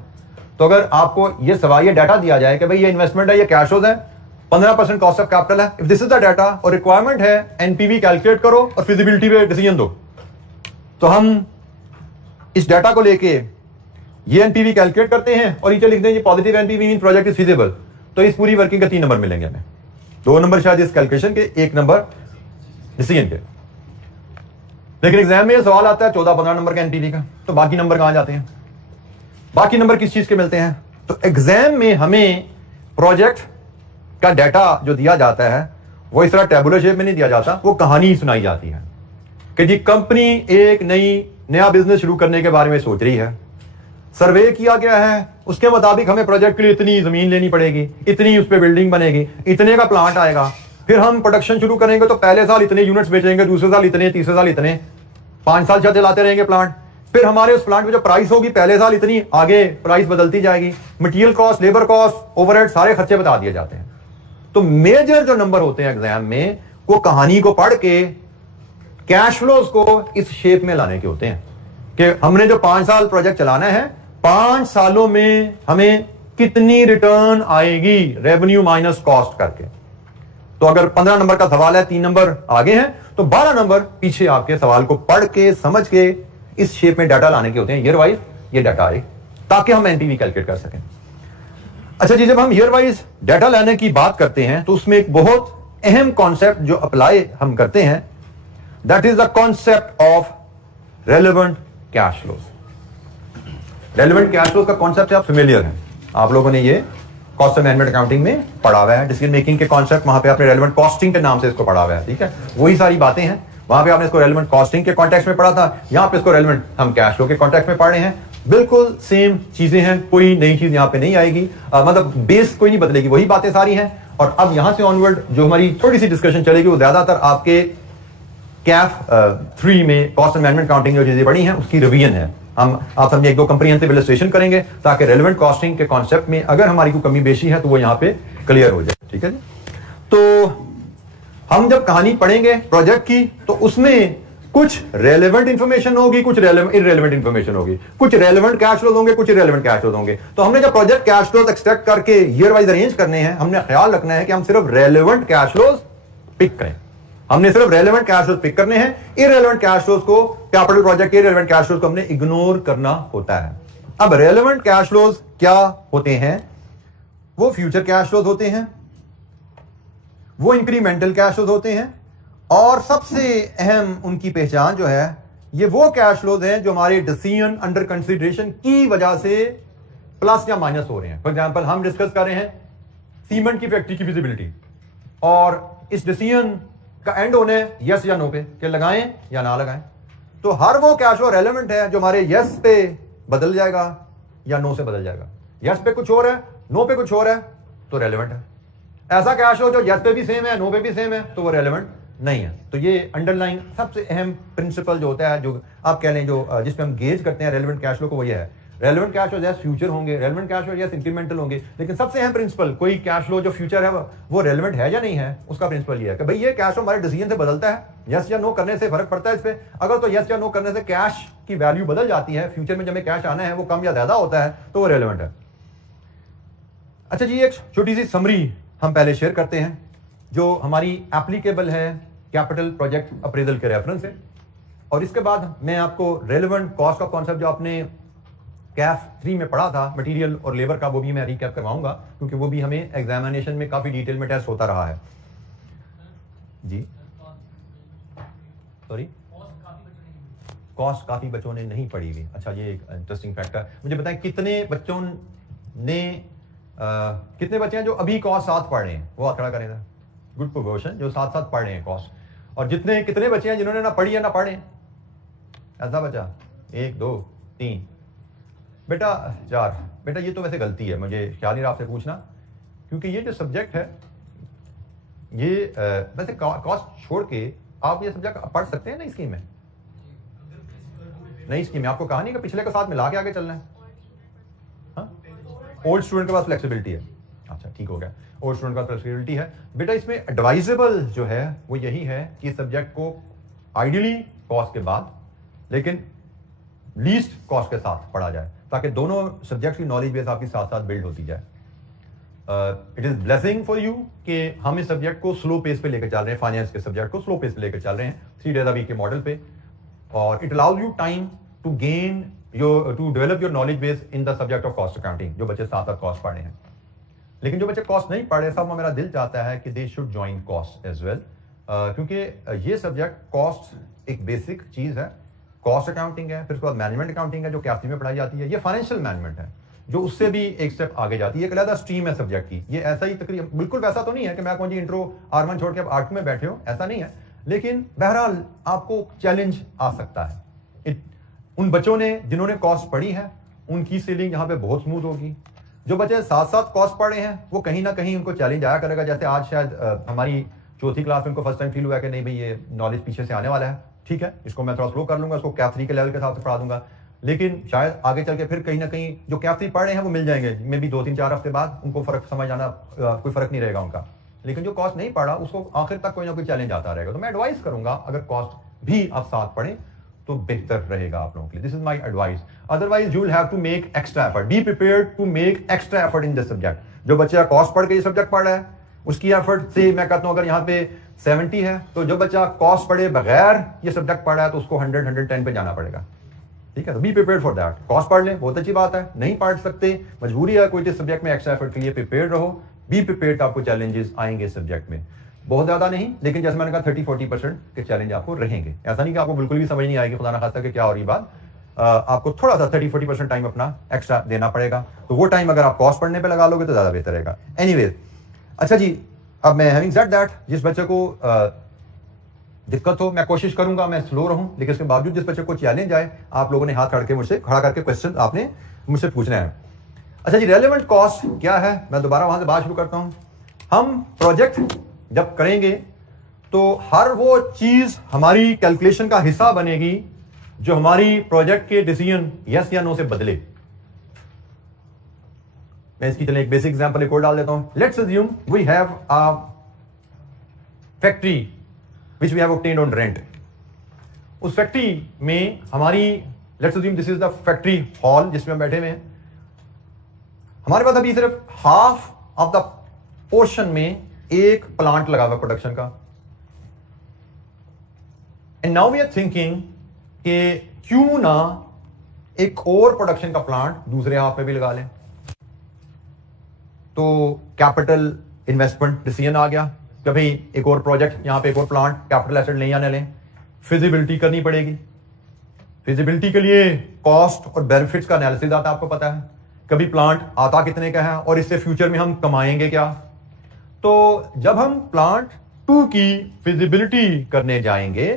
तो अगर आपको ये सवाल, ये डाटा दिया जाए कि भाई ये इन्वेस्टमेंट है, ये कैश फ्लोज है, 15% कॉस्ट ऑफ कैपिटल है, if this is the data और रिक्वायरमेंट है एनपीवी कैलकुलेट करो और फिजिबिलिटी पे डिसीजन दो, तो हम इस डाटा को लेके ये एनपीवी कैलकुलेट करते हैं और नीचे लिखते हैं ये positive NPV mean project is feasible. तो इस पूरी वर्किंग के 3 नंबर मिलेंगे हमें, 2 नंबर शायद इस कैलकुलेशन के, 1 नंबर डिसीजन के। लेकिन एग्जाम में सवाल आता है 14-15 नंबर का एनपीवी का, तो बाकी नंबर कहां जाते हैं? बाकी नंबर किस चीज के मिलते हैं? तो एग्जाम में हमें प्रोजेक्ट का डाटा जो दिया जाता है वो इस तरह टेबुलर शेप में नहीं दिया जाता, वो कहानी सुनाई जाती है कि जी कंपनी एक नया बिजनेस शुरू करने के बारे में सोच रही है, सर्वे किया गया है, उसके मुताबिक हमें प्रोजेक्ट के लिए इतनी जमीन लेनी पड़ेगी, इतनी उस पर बिल्डिंग बनेगी, इतने का प्लांट आएगा, फिर हम प्रोडक्शन शुरू करेंगे तो पहले साल इतने यूनिट्स बेचेंगे, दूसरे साल इतने, तीसरे साल इतने, 5 साल चलाते रहेंगे प्लांट। फिर हमारे उस प्लांट में जो प्राइस होगी पहले साल इतनी, आगे प्राइस बदलती जाएगी, material cost, labour cost, overhead, सारे खर्चे बता दिए जाते हैं। तो मेजर जो नंबर होते हैं एग्जाम में वो कहानी को पढ़ के कैश फ्लोज को इस शेप में लाने के होते हैं कि हमने जो 5 साल प्रोजेक्ट चलाना है, 5 सालों में हमें कितनी रिटर्न आएगी रेवेन्यू माइनस कॉस्ट करके। तो अगर 15 नंबर का सवाल है, 3 नंबर आगे हैं, तो 12 नंबर पीछे आपके सवाल को पढ़ के समझ के इस शेप में डाटा लाने के होते हैं। ईयर वाइज ये डाटा आए ताकि हम एनपीवी कैलकुलेट कर सकें। अच्छा जी, जब हम ईयर वाइज डाटा लाने की बात करते हैं तो उसमें एक बहुत अहम कॉन्सेप्ट जो अप्लाई हम करते हैं, that is the concept of relevant cash flows. Relevant cash flows का कॉन्सेप्ट आप फेमिलियर है, आप लोगों ने ये कॉस्ट मैनेजमेंट अकाउंटिंग में पढ़ा हुआ है। डिसीजन मेकिंग के कॉन्सेप्ट वहां पे आपने रेलेवेंट कॉस्टिंग के नाम से इसको पढ़ा हुआ है, ठीक है। वही सारी बातें हैं, वहां पे आपने इसको रेलेवेंट कॉस्टिंग के कॉन्टेक्स्ट में पढ़ा था, यहां पे इसको रेलेवेंट हम कैश फ्लो के कॉन्टेक्स्ट में पढ़ रहे हैं। बिल्कुल सेम चीजें हैं, कोई नई चीज यहां पे नहीं आएगी, मतलब बेस कोई नहीं बदलेगी, वही बातें सारी हैं। और अब यहां से ऑनवर्ड जो हमारी थोड़ी सी डिस्कशन चलेगी वो ज्यादातर आपके कैफ 3 में कॉस्ट मैनेजमेंट अकाउंटिंग जो चीजें पढ़ी हैं उसकी रिवीजन है। हम आप समझे एक दो कंप्रीहेंसिव इलस्ट्रेशन करेंगे ताकि रेलेवेंट कॉस्टिंग के कॉन्सेप्ट में अगर हमारी कोई कमी बेशी है तो वो यहां पे क्लियर हो जाए, ठीक है जी। तो हम जब कहानी पढ़ेंगे प्रोजेक्ट की तो उसमें कुछ रेलेवेंट इंफॉर्मेशन होगी, कुछ इररेलेवेंट इंफॉर्मेशन होगी, कुछ रेलेवेंट कैश फ्लोज होंगे, कुछ इररेलेवेंट कैश फ्लोज होंगे। तो हमने जब प्रोजेक्ट कैश फ्लोज एक्सट्रैक्ट करके ईयर वाइज अरेंज करने हैं, हमने ख्याल रखना है कि हम सिर्फ रेलेवेंट कैश फ्लोज पिक करें। हमने सिर्फ रेलेवेंट कैश फ्लोज पिक करने हैं, इररेलेवेंट कैश फ्लोज को, कैपिटल प्रोजेक्ट के इररेलेवेंट कैश फ्लोज को हमने इग्नोर करना होता है। अब रेलेवेंट कैश फ्लोज क्या होते हैं? वो फ्यूचर कैश फ्लोज होते हैं, वो इंक्रीमेंटल कैश फ्लोज होते हैं, और सबसे अहम उनकी पहचान जो है ये वो कैश फ्लोज हैं जो हमारे डिसीजन अंडर कंसीडरेशन की वजह से प्लस या माइनस हो रहे हैं। फॉर एग्जांपल हम डिस्कस कर रहे हैं सीमेंट की फैक्ट्री की विजिबिलिटी, और इस डिसीजन का एंड होने यस या नो पे कि लगाएं या ना लगाएं। तो हर वो कैश फ्लो रेलेवेंट है जो हमारे यस पे बदल जाएगा या नो से बदल जाएगा। यस पे कुछ और है, नो पे कुछ और है, तो रेलेवेंट है। ऐसा कैश फ्लो जो यस पे भी सेम है, नो पे भी सेम है, तो वो रेलेवेंट नहीं है। तो ये अंडरलाइन सबसे अहम प्रिंसिपल जो होता है, जो आप कह लें जो जिसमें हम गेज करते हैं रेलेवेंट कैश फ्लो को, वो ये है। Relevant cash flow is future होंगे, relevant cash flow is incremental होंगे, लेकिन सबसे अहम प्रिंसिपल कोई कैश फ्लो जो फ्यूचर है वो रेलेवेंट है या नहीं है, उसका प्रिंसिपल ये है कि भाई ये कैश फ्लो हमारे डिसीजन से बदलता है, यस या नो करने से फर्क पड़ता है इस पे। अगर तो यस या नो करने से कैश की वैल्यू बदल जाती है, फ्यूचर में जब कैश आना है वो कम या ज्यादा होता है, तो वो रेलेवेंट है। अच्छा जी, एक छोटी सी समरी हम पहले शेयर करते हैं जो हमारी एप्लीकेबल है कैपिटल प्रोजेक्ट अप्रेजल के रेफरेंस से, और इसके बाद मैं आपको रेलेवेंट कॉस्ट का कॉन्सेप्ट जो आपने कैफ 3 में पढ़ा था मटेरियल और लेबर का, वो भी मैं रिकैप करवाऊंगा क्योंकि वो भी हमें एग्जामिनेशन में काफी डिटेल में टेस्ट होता रहा है। जी सॉरी, कॉस्ट काफी बच्चों ने नहीं पढ़ी हुई। अच्छा, ये एक इंटरेस्टिंग फैक्ट है। मुझे बताएं कितने बच्चों ने कितने बच्चे हैं जो अभी कॉस्ट साथ पढ़ रहे हैं, वो हाथ खड़ा करें। गुड प्रोपोर्शन जो साथ साथ पढ़ रहे हैं कॉस्ट। और कितने बच्चे हैं जिन्होंने ना पढ़ी है ना पढ़े? ऐसा बच्चा 1 2 3 बेटा 4। बेटा ये तो वैसे गलती है, मुझे ख्याल नहीं रहा आपसे पूछना, क्योंकि ये जो सब्जेक्ट है ये वैसे कॉस्ट छोड़ के आप ये सब्जेक्ट पढ़ सकते हैं नई स्कीम में। नई स्कीम में आपको कहा नहीं कि पिछले के साथ मिला के आगे चलना है। ओल्ड स्टूडेंट के पास फ्लेक्सिबिलिटी है। अच्छा ठीक हो गया, ओल्ड स्टूडेंट के पास फ्लेक्सिबिलिटी है। बेटा इसमें एडवाइजेबल जो है वो यही है कि सब्जेक्ट को आइडियली कॉस्ट के बाद लेकिन लीस्ट कॉस्ट के साथ पढ़ा जाए ताकि दोनों सब्जेक्ट की नॉलेज बेस आपकी साथ साथ बिल्ड होती जाए। It is blessing for you कि हम इस सब्जेक्ट को स्लो पेस पे लेकर चल रहे हैं, फाइनेंस के सब्जेक्ट को स्लो पेस पे लेकर चल रहे हैं 3 डेज अ वीक के मॉडल पे, और it allows you time to gain to develop your knowledge base in the subject of cost accounting, जो बच्चे साथ साथ कॉस्ट पढ़ रहे हैं। लेकिन जो बच्चे कॉस्ट नहीं पढ़ रहे, सब मेरा दिल चाहता है कि they should join cost as well, क्योंकि ये सब्जेक्ट कॉस्ट एक बेसिक चीज है, कॉस्ट अकाउंटिंग है, फिर उसके बाद मैनेजमेंट अकाउंटिंग है जो कैप्टी में पढ़ाई जाती है, ये फाइनेंशियल मैनेजमेंट है जो उससे भी एक स्टेप आगे जाती है, एक अलग स्ट्रीम है सब्जेक्ट की। ये ऐसा ही तकरीबन बिल्कुल वैसा तो नहीं है कि मैं कौन जी इंट्रो R1 छोड़ के आप R2 में बैठे हो, ऐसा नहीं है, लेकिन बहरहाल आपको चैलेंज आ सकता है। उन बच्चों ने जिन्होंने कॉस्ट पढ़ी है उनकी सेलिंग यहाँ पे बहुत स्मूथ होगी। जो बच्चे साथ साथ कॉस्ट पढ़ रहे हैं वो कहीं ना कहीं उनको चैलेंज आया करेगा, जैसे आज शायद हमारी चौथी क्लास में उनको फर्स्ट टाइम फील हुआ कि नहीं भाई ये नॉलेज पीछे से आने वाला है, ठीक है इसको मैं थोड़ा स्लो कर लूंगा, इसको कैप 3 के लेवल के हिसाब से पढ़ा दूंगा, लेकिन शायद आगे चल के फिर कहीं ना कहीं जो कैप 3 पढ़ रहे हैं वो मिल जाएंगे, मे भी 2-3-4 हफ्ते बाद उनको फर्क समझ आना, कोई फर्क नहीं रहेगा उनका। लेकिन जो कॉस्ट नहीं पढ़ा उसको आखिर तक कोई ना कोई चैलेंज आता रहेगा। तो मैं एडवाइस करूंगा अगर कॉस्ट भी आप साथ पढ़ें तो बेहतर रहेगा आप लोगों के लिए। This is my advice. Otherwise you will have to make extra effort, be prepared to make extra effort in this subject. जो बच्चा कॉस्ट पढ़ के ये सब्जेक्ट पढ़ रहा है उसकी एफर्ट से मैं कहता हूं अगर यहाँ पे 70 है तो जो बच्चा कॉस्ट पढ़े बगैर ये सब्जेक्ट पढ़ा है तो उसको 100-110 पे जाना पड़ेगा, ठीक है। तो be prepared for that. Cost पढ़ लें बहुत अच्छी बात है, नहीं पढ़ सकते मजबूरी है कोई सब्जेक्ट में एक्स्ट्रा एफर्ट के लिए प्रिपेयर्ड रहो, बी प्रिपेयर्ड, आपको चैलेंजेस आएंगे सब्जेक्ट में। बहुत ज्यादा नहीं, लेकिन जैसे मैंने कहा 30-40% के चैलेंज आपको रहेंगे। ऐसा नहीं कि आपको बिल्कुल भी समझ नहीं आएगी, खुदा ना खास्ता कि क्या हो रही बात। आपको थोड़ा सा 30-40% टाइम अपना एक्स्ट्रा देना पड़ेगा, तो वो टाइम अगर आप कॉस्ट पढ़ने पे लगा लोगे तो ज्यादा बेहतर रहेगा। एनीवेज, अच्छा जी, अब मैं हैविंग सेड दैट, जिस बच्चे को दिक्कत हो, मैं कोशिश करूंगा मैं स्लो रहूं, लेकिन इसके बावजूद जिस बच्चे को चैलेंज आए, आप लोगों ने हाथ खड़ा करके क्वेश्चन आपने मुझसे पूछना है। अच्छा जी, रेलेवेंट कॉस्ट क्या है? मैं दोबारा वहां से बात शुरू करता हूं। हम प्रोजेक्ट जब करेंगे तो हर वो चीज हमारी कैलकुलेशन का हिस्सा बनेगी जो हमारी प्रोजेक्ट के डिसीजन यस या नो से बदले। मैं इसकी चलिए एक बेसिक एग्जांपल एक और डाल देता हूं। Let's assume we have a factory which we have obtained on rent. उस फैक्ट्री में हमारी, let's assume this is the factory hall जिसमें हम बैठे हुए हैं। हमारे पास अभी सिर्फ हाफ ऑफ द पोर्शन में एक प्लांट लगा हुआ प्रोडक्शन का। And now we are thinking कि क्यों ना एक और प्रोडक्शन का प्लांट दूसरे हाफ में भी लगा लें। तो कैपिटल इन्वेस्टमेंट डिसीजन आ गया कि भाई एक और प्रोजेक्ट, यहां पे एक और प्लांट कैपिटल एसेट नहीं आने लें। फिजिबिलिटी करनी पड़ेगी। फिजिबिलिटी के लिए कॉस्ट और बेनिफिट्स का एनालिसिस आता है, आपको पता है कभी प्लांट आता कितने का है और इससे फ्यूचर में हम कमाएंगे क्या। तो जब हम प्लांट 2 की फिजिबिलिटी करने जाएंगे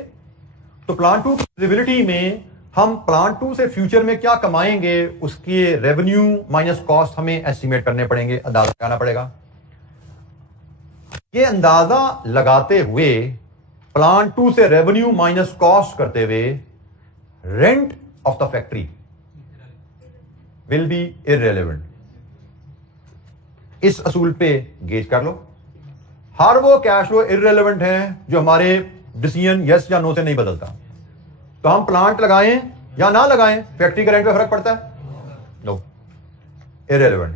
तो प्लांट 2 की फिजिबिलिटी में हम प्लांट 2 से फ्यूचर में क्या कमाएंगे उसके रेवेन्यू माइनस कॉस्ट हमें एस्टिमेट करने पड़ेंगे, अंदाजा लगाना पड़ेगा। ये अंदाजा लगाते हुए प्लांट 2 से रेवेन्यू माइनस कॉस्ट करते हुए rent of the factory will be irrelevant. इस असूल पे गेज कर लो। हर वो कैश फ्लो इररेलेवेंट है जो हमारे डिसीजन यस या नो से नहीं बदलता। तो हम प्लांट लगाएं या ना लगाएं, फैक्ट्री के रेंट पे फर्क पड़ता है? No, irrelevant.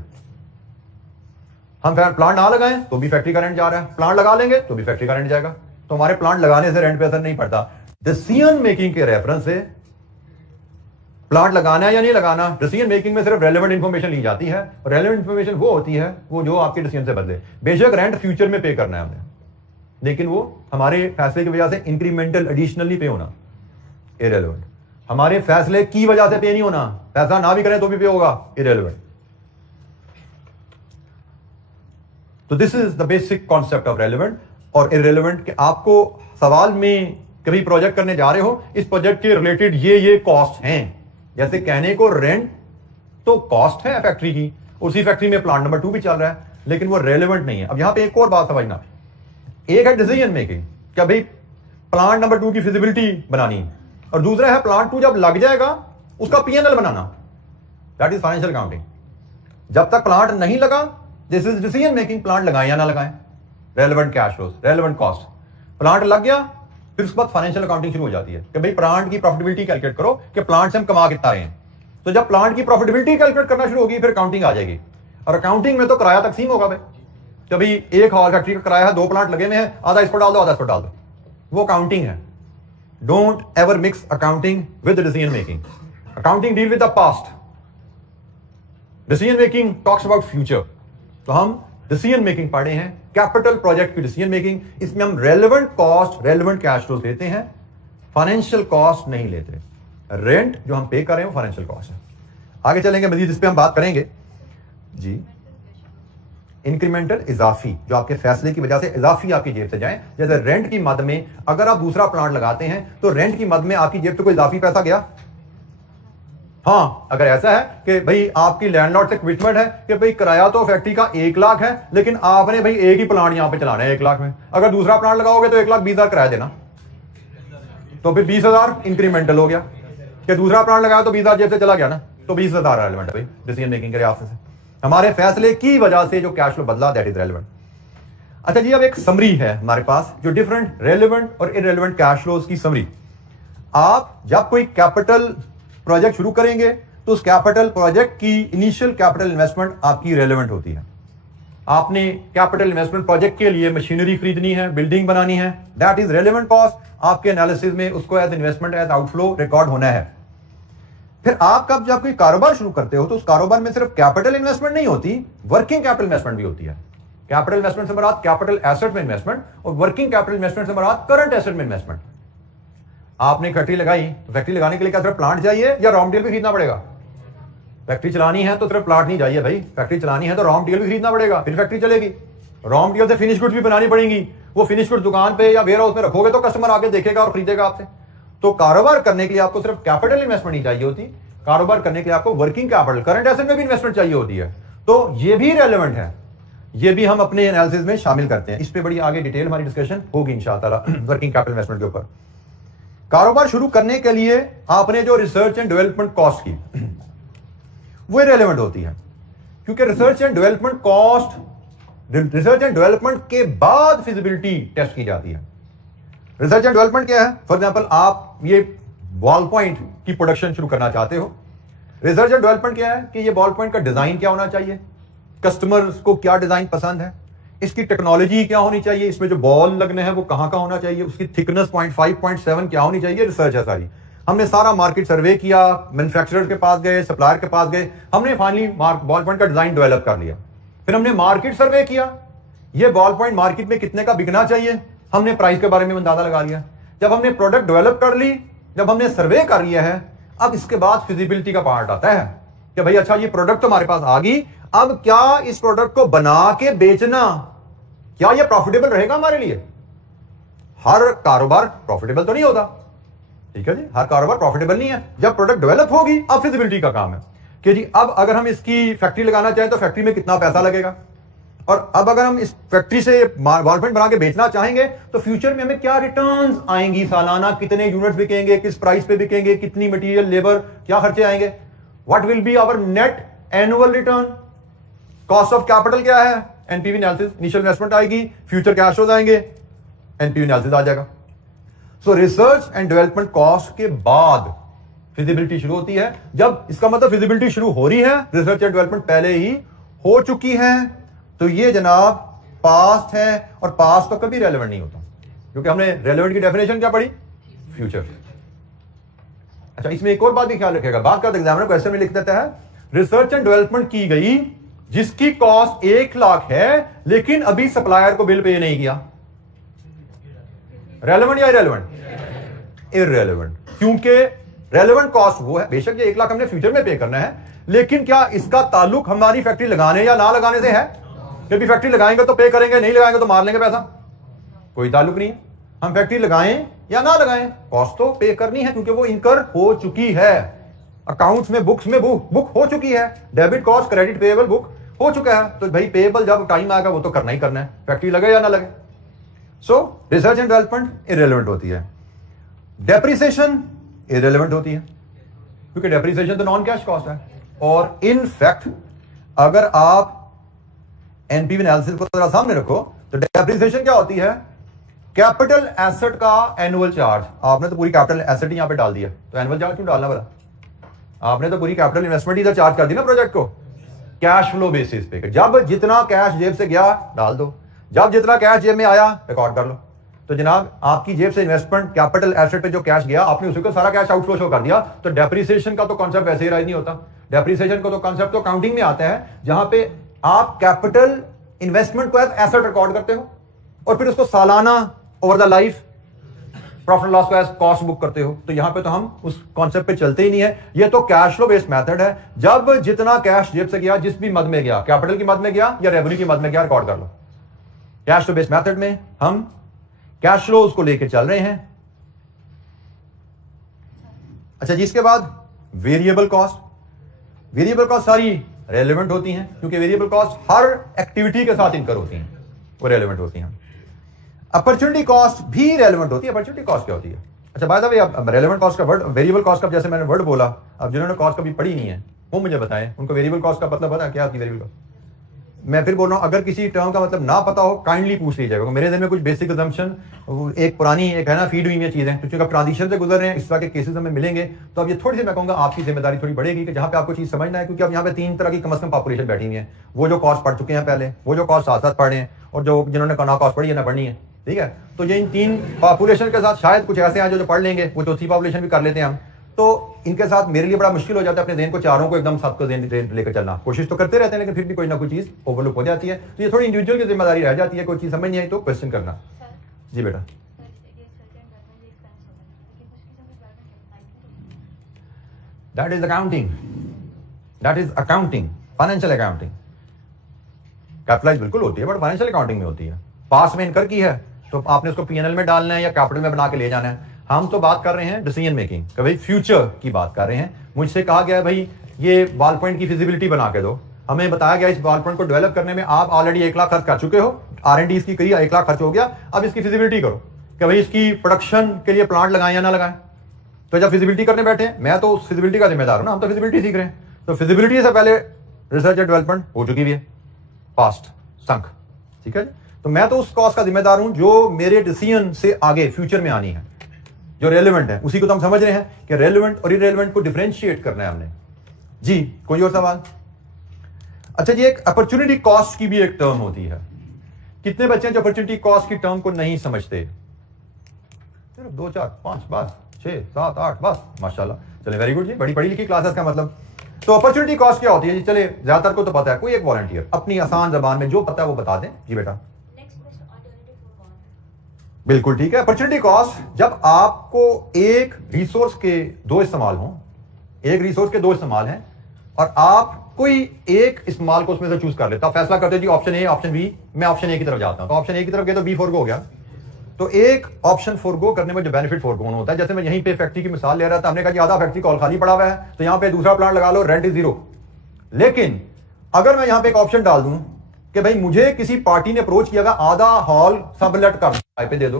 हम प्लांट ना लगाएं तो भी फैक्ट्री का रेंट जा रहा है, प्लांट लगा लेंगे तो भी फैक्ट्री का रेंट जाएगा। तो हमारे प्लांट लगाने से रेंट पे असर नहीं पड़ता। डिसीजन मेकिंग के रेफरेंस से प्लांट लगाना है या नहीं लगाना, डिसीजन मेकिंग में सिर्फ रेलेवेंट इंफॉर्मेशन ली जाती है। रेलेवेंट इंफॉर्मेशन वो होती है वो जो आपके डिसीजन से बदले। बेशक रेंट फ्यूचर में पे करना है हमने, लेकिन वो हमारे फैसले की वजह से इंक्रीमेंटल एडिशनली पे होना इररेलेवेंट। हमारे फैसले की वजह से पे नहीं होना, फैसला ना भी करें तो भी पे होगा, इररेलेवेंट। तो this is the basic concept of relevant और इररेलेवेंट। कि आपको सवाल में कभी प्रोजेक्ट करने जा रहे हो, इस प्रोजेक्ट के रिलेटेड ये कॉस्ट हैं। जैसे कहने को रेंट तो कॉस्ट है फैक्ट्री की, उसी फैक्ट्री में प्लांट नंबर 2 भी चल रहा है, लेकिन वो रेलेवेंट नहीं है। अब यहां पे एक और बात समझना, एक है डिसीजन मेकिंग, क्या भाई प्लांट नंबर 2 की फिजिबिलिटी बनानी, और दूसरा है प्लांट 2 जब लग जाएगा उसका PNL banana, that is financial accounting. जब तक प्लांट नहीं लगा, this is decision making, plant लगाएं या ना लगाएं, relevant cash flows, relevant cost. Plant लग गया, फिर उसके बाद फाइनेंशियल अकाउंटिंग शुरू हो जाती है कि भाई प्लांट की प्रॉफिटेबिलिटी कैलकुलेट करो कि प्लांट से हम कमा कितना रहे हैं। तो जब प्लांट की प्रॉफिटेबिलिटी कैलकुलेट करना शुरू होगी, फिर अकाउंटिंग आ जाएगी। और अकाउंटिंग में तो किराया तकसीम होगा भाई, कभी एक हॉल फैक्ट्री का किराया है, 2 प्लांट लगे हुए हैं, आधा इस पर डाल दो आधा इस पर डाल दो, वो अकाउंटिंग है। Don't ever mix accounting with decision making. Accounting deal with the past, decision making talks about future. तो हम डिसीजन मेकिंग पढ़े हैं, कैपिटल प्रोजेक्ट की डिसीजन मेकिंग, इसमें हम relevant cost, relevant cash flows लेते हैं, फाइनेंशियल कॉस्ट नहीं लेते। रेंट जो हम पे कर रहे हैं वो फाइनेंशियल कॉस्ट है। आगे चलेंगे मजीद इस पे हम बात करेंगे जी। इंक्रीमेंटल इजाफी, जो आपके फैसले की वजह से इजाफी आपकी जेब से जाए, जैसे रेंट की मद में अगर आप दूसरा प्लांट लगाते हैं तो रेंट की मद में आपकी जेब से कोई इजाफी पैसा गया। हाँ, अगर ऐसा है कि भाई आपकी लैंडलॉर्ड से कमिटमेंट है कि भाई किराया तो फैक्ट्री का 1 लाख है, लेकिन आपने भाई एक ही प्लांट यहां पे चलाना है 1 लाख में, अगर दूसरा प्लांट लगाओगे तो 1,20,000 किराया देना, तो फिर 20,000 इंक्रीमेंटल हो गया कि दूसरा प्लांट लगाया तो 20,000 जेब से चला गया ना, तो 20,000 रेलेवेंट है भाई डिसीजन मेकिंग के लिहाज से। हमारे फैसले की वजह से जो कैश फ्लो बदला, दैट इज रेलेवेंट। अच्छा जी, अब एक समरी है हमारे पास जो डिफरेंट रेलेवेंट और इररेलेवेंट कैश फ्लोज की समरी। आप जब कोई कैपिटल प्रोजेक्ट शुरू करेंगे तो उस कैपिटल प्रोजेक्ट की इनिशियल कैपिटल इन्वेस्टमेंट आपकी रेलेवेंट होती है। आपने कैपिटल इन्वेस्टमेंट प्रोजेक्ट के लिए मशीनरी खरीदनी है, बिल्डिंग बनानी है, दैट इज रेलेवेंट कॉस्ट। आपके एनालिसिस में उसको as investment, as outflow record होना है। फिर आप जब कोई कारोबार शुरू करते हो तो उस कारोबार में सिर्फ कैपिटल इन्वेस्टमेंट नहीं होती, वर्किंग कैपिटल इन्वेस्टमेंट भी होती है। कैपिटल इन्वेस्टमेंट से मराद कैपिटल एसेट में इन्वेस्टमेंट, और वर्किंग कैपिटल इन्वेस्टमेंट से मराद करंट एसेट में इन्वेस्टमेंट। आपने फैक्ट्री लगाई तो फैक्ट्री लगाने के लिए क्या सिर्फ प्लांट चाहिए या रॉ मटेरियल भी खरीदना पड़ेगा? फैक्ट्री चलानी है तो सिर्फ प्लांट नहीं चाहिए भाई, फैक्ट्री चलानी है तो रॉ मटेरियल भी खरीदना पड़ेगा, फिर फैक्ट्री चलेगी। रॉ मटेरियल से फिनिश गुड्स भी बनानी पड़ेंगी, वो फिनिश गुड्स दुकान पे या वेयर हाउस में रखोगे तो कस्टमर आके देखेगा और खरीदेगा आपसे। तो कारोबार करने के लिए आपको सिर्फ कैपिटल इन्वेस्टमेंट नहीं चाहिए होती, कारोबार करने के लिए आपको वर्किंग कैपिटल करंट एसेट में भी इन्वेस्टमेंट चाहिए होती है। तो ये भी रेलेवेंट है, ये भी हम अपने एनालिसिस में शामिल करते हैं। इस पे बड़ी आगे डिटेल हमारी डिस्कशन होगी इंशाअल्लाह वर्किंग कैपिटल इन्वेस्टमेंट के ऊपर। कारोबार शुरू करने के लिए आपने जो रिसर्च एंड डेवलपमेंट कॉस्ट की वो रेलेवेंट होती है, क्योंकि research and development cost, research and development के बाद फिजिबिलिटी टेस्ट की जाती है। रिसर्च एंड डेवलपमेंट क्या है? फॉर एग्जांपल आप ये बॉल पॉइंट की प्रोडक्शन शुरू करना चाहते हो, रिसर्च एंड डेवलपमेंट क्या है कि ये बॉल पॉइंट का डिजाइन क्या होना चाहिए, कस्टमर्स को क्या डिजाइन पसंद है, इसकी टेक्नोलॉजी क्या होनी चाहिए, इसमें जो बॉल लगने हैं वो कहां होना चाहिए, उसकी थिकनेस 0.5 0.7 क्या होनी चाहिए, रिसर्च है सारी। हमने सारा मार्केट सर्वे किया, मैन्युफैक्चरर के पास गए, सप्लायर के पास गए, हमने फाइनली बॉल पॉइंट का डिजाइन डेवलप कर लिया। फिर हमने मार्केट सर्वे किया, ये बॉल पॉइंट मार्केट में कितने का बिकना चाहिए, हमने प्राइस के बारे में अंदाजा लगा लिया। जब हमने प्रोडक्ट डेवलप कर ली, जब हमने सर्वे कर लिया है, अब इसके बाद फिजिबिलिटी का पार्ट आता है कि भाई अच्छा ये प्रोडक्ट तो हमारे पास आ गई, अब क्या इस प्रोडक्ट को बना के बेचना, क्या ये प्रॉफिटेबल रहेगा हमारे लिए? हर कारोबार प्रॉफिटेबल तो नहीं होता, ठीक है जी, हर कारोबार प्रॉफिटेबल नहीं है। जब प्रोडक्ट डेवलप होगी अब फिजिबिलिटी का काम है कि जी अब अगर हम इसकी फैक्ट्री लगाना चाहें तो फैक्ट्री में कितना पैसा लगेगा, और अब अगर हम इस फैक्ट्री से बॉल पॉइंट बना के बेचना चाहेंगे तो फ्यूचर में हमें क्या रिटर्न्स आएंगी, सालाना कितने यूनिट्स बिकेंगे, किस प्राइस पे बिकेंगे, कितनी मटेरियल लेबर क्या खर्चे आएंगे, what will be our net annual return, cost of capital क्या है, एनपीवी एनालिसिस, इनिशियल इन्वेस्टमेंट आएगी, फ्यूचर कैश फ्लोज आएंगे, एनपीवी एनालिसिस आ जाएगा। So research and development cost के बाद फिजिबिलिटी शुरू होती है। जब इसका मतलब फिजिबिलिटी शुरू हो रही है, रिसर्च एंड डेवलपमेंट पहले ही हो चुकी है, तो ये जनाब पास्ट है, और पास्ट तो कभी रेलेवेंट नहीं होता, क्योंकि हमने रेलेवेंट की डेफिनेशन क्या पढ़ी, फ्यूचर। अच्छा, इसमें एक और बात भी ख्याल रखेगा, बात का एग्जामिनर क्वेश्चन में लिख देता है रिसर्च एंड डेवलपमेंट की गई जिसकी कॉस्ट 1 लाख है लेकिन अभी सप्लायर को बिल पे नहीं किया, रेलेवेंट या इररेलेवेंट? इररेलेवेंट, क्योंकि रेलेवेंट कॉस्ट वो है, बेशक ये 1 लाख हमने फ्यूचर में पे करना है, लेकिन क्या इसका ताल्लुक हमारी फैक्ट्री लगाने या ना लगाने से है? क्योंकि फैक्ट्री लगाएंगे तो पे करेंगे, नहीं लगाएंगे तो मार लेंगे पैसा, कोई ताल्लुक नहीं है। हम फैक्ट्री लगाएं या ना लगाएं, कॉस्ट तो पे करनी है, क्योंकि वो इनकर हो चुकी है, अकाउंट्स में, बुक्स में बुक हो चुकी है, debit cost credit payable book हो चुका है, तो भाई पेएबल जब टाइम आएगा वो तो करना ही करना है, फैक्ट्री लगे या ना लगे। सो रिसर्च एंड डेवलपमेंट इररेलेवेंट होती है। डेप्रिसिएशन इररेलेवेंट होती है, क्योंकि डेप्रिसिएशन तो नॉन कैश कॉस्ट है, और इन फैक्ट अगर आप एनपीवी एनालिसिस को जरा सामने रखो तो डेप्रिसिएशन क्या होती है, कैपिटल एसेट का एनुअल चार्ज। आपने तो पूरी कैपिटल एसेट ही यहां पे डाल दिया, तो एनुअल चार्ज क्यों डालना पड़ा? आपने तो पूरी कैपिटल इन्वेस्टमेंट इधर चार्ज कर दी ना प्रोजेक्ट को, कैश फ्लो बेसिस पे। जब जितना कैश जेब से गया डाल दो, जब जितना कैश जेब में आया रिकॉर्ड कर लो। तो जनाब आपकी जेब से इन्वेस्टमेंट कैपिटल एसेट पे जो कैश गया, आपने उसी को सारा कैश आउटफ्लो शो कर दिया, तो डेप्रिसिएशन का तो कॉन्सेप्ट वैसे ही राइज नहीं होता। डेप्रिसिएशन का तो कॉन्सेप्ट तो अकाउंटिंग में आता है, जहां पे आप कैपिटल इन्वेस्टमेंट को एज एसेट रिकॉर्ड करते हो और फिर उसको सालाना over the life profit loss को एज कॉस्ट बुक करते हो। तो यहां पे तो हम उस कॉन्सेप्ट पे चलते ही नहीं है, ये तो कैश फ्लो बेस्ड मेथड है। जब जितना कैश जेब से गया, जिस भी मद में गया, कैपिटल की मद में गया या रेवेन्यू की मद में गया, रिकॉर्ड कर लो। कैश फ्लो बेस्ड मेथड में हम कैश फ्लो उसको लेके चल रहे हैं। अच्छा जी, इसके बाद वेरिएबल कॉस्ट। वेरिएबल कॉस्ट सारी रेलेवेंट होती हैं, क्योंकि वेरिएबल कॉस्ट हर एक्टिविटी के साथ इनकर होती हैं, वो रेलेवेंट होती हैं। अपॉर्चुनिटी कॉस्ट भी रेलेवेंट होती है। अपॉर्चुनिटी कॉस्ट क्या होती है? अच्छा, बाय द वे, अब रेलेवेंट कॉस्ट का वर्ड, वेरिएबल कॉस्ट का जैसे मैंने वर्ड बोला, अब जिन्होंने कॉस्ट कभी पढ़ी नहीं है वो मुझे बताएं, उनको वेरिएबल कॉस्ट का मतलब पता है क्या होती है? वेरिएबल कॉस्ट मैं फिर बोल रहा हूं, अगर किसी टर्म का मतलब ना पता हो काइंडली पूछ लीजिएगा। मेरे दिन में कुछ बेसिक असम्पशन, एक पुरानी एक है ना फीड हुई है चीजें, क्योंकि अब ट्रांजिशन से गुजर रहे हैं, इस तरह के केसेस हमें मिलेंगे, तो अब ये थोड़ी सी मैं कहूंगा आपकी जिम्मेदारी थोड़ी बढ़ेगी कि जहां पे आपको चीज समझना है, क्योंकि अब यहाँ पे 3 तरह की कम से कम पॉपुलेशन बैठी हुई है। वो जो कॉस्ट पढ़ चुके हैं पहले, वो जो कॉस्ट साथ साथ पढ़े हैं, और जो जिन्होंने ना कॉस्ट पढ़ी है ना पढ़नी है, ठीक है। तो ये इन 3 पॉपुलेशन के साथ शायद कुछ ऐसे हैं जो पढ़ लेंगे, वो चौथी पॉपुलेशन भी कर लेते हैं हम। तो इनके साथ मेरे लिए बड़ा मुश्किल हो जाता है अपने जहन को चारों को एकदम साथ को लेकर चलना। कोशिश तो करते रहते हैं लेकिन फिर भी कोई ना कोई चीज ओवरलुक हो जाती है। तो ये थोड़ी इंडिविजुअल की जिम्मेदारी रह जाती है, कोई चीज समझ नहीं आई तो क्वेश्चन करना। जी बेटा, that is accounting, that is accounting, financial accounting. Capitalise बिल्कुल होती है बट फाइनेंशियल अकाउंटिंग में होती है। पास में इनकर की है तो आपने उसको पीएनएल में डालना है या कैपिटल में बना के ले जाना है। हम तो बात कर रहे हैं डिसीजन मेकिंग, भाई फ्यूचर की बात कर रहे हैं। मुझसे कहा गया है भाई ये वॉल पॉइंट की फिजिबिलिटी बना के दो। हमें बताया गया इस वॉल पॉइंट को डेवलप करने में आप ऑलरेडी 1 लाख खर्च कर चुके हो, R&D इसकी करी, 1 लाख खर्च हो गया, अब इसकी फिजिबिलिटी करो कि भाई इसकी प्रोडक्शन के लिए प्लांट लगाएं या ना लगाएं। तो जब फिजिबिलिटी करने बैठे, मैं तो फिजिबिलिटी का जिम्मेदार हूं ना, हम तो फिजिबिलिटी सीख रहे हैं। तो फिजिबिलिटी से पहले रिसर्च एंड डेवलपमेंट हो चुकी भी है, पास्ट संक, ठीक है। तो मैं तो उस कॉस्ट का जिम्मेदार हूं जो मेरे डिसीजन से आगे फ्यूचर में आनी है, जो रेलेवेंट है उसी को तो हम समझ रहे हैं कि रेलेवेंट और इरेलेवेंट को डिफरेंशिएट करना है हमने। जी कोई और सवाल? अच्छा जी, एक अपॉर्चुनिटी कॉस्ट की भी एक टर्म होती है। कितने बच्चे हैं जो अपॉर्चुनिटी कॉस्ट की टर्म को नहीं समझते? सिर्फ 2 4 5 बस 6 7 8 बस, माशाल्लाह। चले वेरी गुड जी, बड़ी पढ़ी लिखी क्लासेस का मतलब। तो अपॉर्चुनिटी कॉस्ट क्या होती है जी? चले ज्यादातर को तो पता है, कोई एक वॉलंटियर अपनी आसान जबान में जो पता है वो बता दें। जी बेटा, बिल्कुल ठीक है। अपॉर्चुनिटी कॉस्ट जब आपको एक रिसोर्स के 2 इस्तेमाल हों, एक रिसोर्स के 2 इस्तेमाल हैं और आप कोई एक इस्तेमाल को उसमें से चूज कर लेता, फैसला करते जी ऑप्शन ए ऑप्शन बी, मैं ऑप्शन ए की तरफ जाता हूं। तो ऑप्शन ए की तरफ गया तो बी फोरगो हो गया। तो एक ऑप्शन फोरगो करने में जो बेनिफिट फोरगो होता है, जैसे मैं यहीं पे फैक्ट्री की मिसाल ले रहा था, हमने कहा कि आधा फैक्ट्री हॉल खाली पड़ा हुआ है तो यहां पे दूसरा प्लांट लगा लो, रेंट इज 0। लेकिन अगर मैं यहां पे एक ऑप्शन डाल दूं कि भाई मुझे किसी पार्टी ने अप्रोच किया, आधा हॉल सबलेट कर किराए पे दे दो।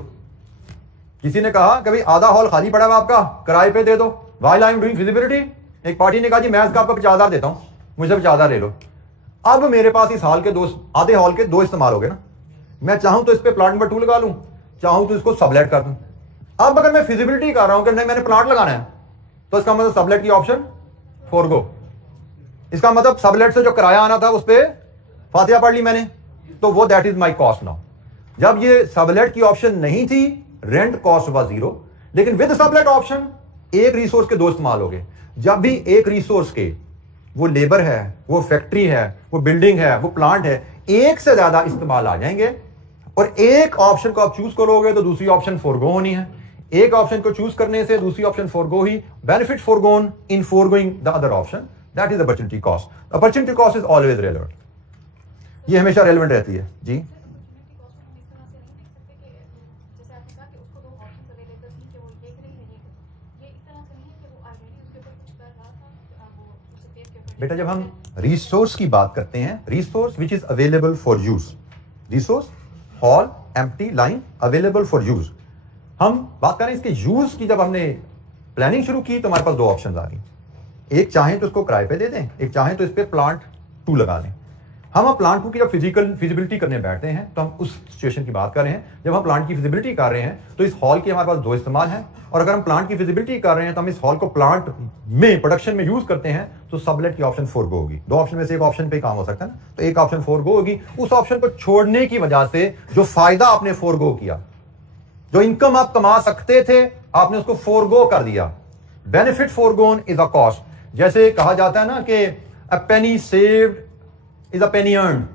किसी ने कहा कि भाई आधा हॉल खाली पड़ा हुआ आपका, किराए पे दे दो। While I am doing feasibility, एक पार्टी ने कहा जी मैं इसका आपको 50,000 देता हूं, मुझे 50,000 ले लो। अब मेरे पास इस हॉल के आधे हॉल के 2 इस्तेमाल हो गए ना। मैं चाहूं तो इस पे प्लांट नंबर 2 लगा लूं, चाहूं तो इसको सबलेट कर दूं। अब अगर मैं फिजिबिलिटी कर रहा हूं कि नहीं मैंने प्लांट लगाना है, तो इसका मतलब सबलेट की ऑप्शन फोरगो। इसका मतलब सबलेट से जो किराया आना था उस पर फातिहा पढ़ ली मैंने, तो वो that is my cost now. जब ये सबलेट की ऑप्शन नहीं थी, रेंट कॉस्ट वाज 0, लेकिन विद सबलेट ऑप्शन एक रिसोर्स के 2 इस्तेमाल हो गए। जब भी एक रिसोर्स के, वो लेबर है, वो फैक्ट्री है, वो बिल्डिंग है, वो प्लांट है, एक से ज्यादा इस्तेमाल आ जाएंगे और एक ऑप्शन को आप चूज करोगे तो दूसरी ऑप्शन फोरगो होनी है। एक ऑप्शन को चूज करने से दूसरी ऑप्शन फोरगो ही, benefit forgone in forgoing the other option, that is opportunity cost. Opportunity cost is always relevant, ये हमेशा रेलेवेंट रहती है। जी बेटा, जब हम रिसोर्स की बात करते हैं, resource which is available for use, resource hall empty line available for use, हम बात करें इसके यूज की। जब हमने प्लानिंग शुरू की तो हमारे पास 2 ऑप्शन आ गई। एक चाहें तो उसको किराए पे दे दें, एक चाहें तो इस पे प्लांट 2 लगा लें। हम अब प्लांट 2 की जब फिजिबिलिटी करने बैठते हैं तो हम उस सिचुएशन की बात कर रहे हैं जब हम प्लांट की फिजिबिलिटी कर रहे हैं तो इस हॉल के हमारे पास 2 इस्तेमाल हैं, और अगर हम प्लांट की फिजिबिलिटी कर रहे हैं तो हम इस हॉल को प्लांट में प्रोडक्शन में यूज करते हैं तो सबलेट की ऑप्शन फोरगो होगी। 2 ऑप्शन में से एक ऑप्शन पे काम हो सकता है ना, तो एक ऑप्शन फोरगो होगी। उस ऑप्शन को छोड़ने की वजह से जो फायदा आपने फोरगो किया, जो इनकम आप कमा सकते थे, आपने उसको फोरगो कर दिया। Benefit forgone is a cost. जैसे कहा जाता है ना कि a penny saved is a penny earned.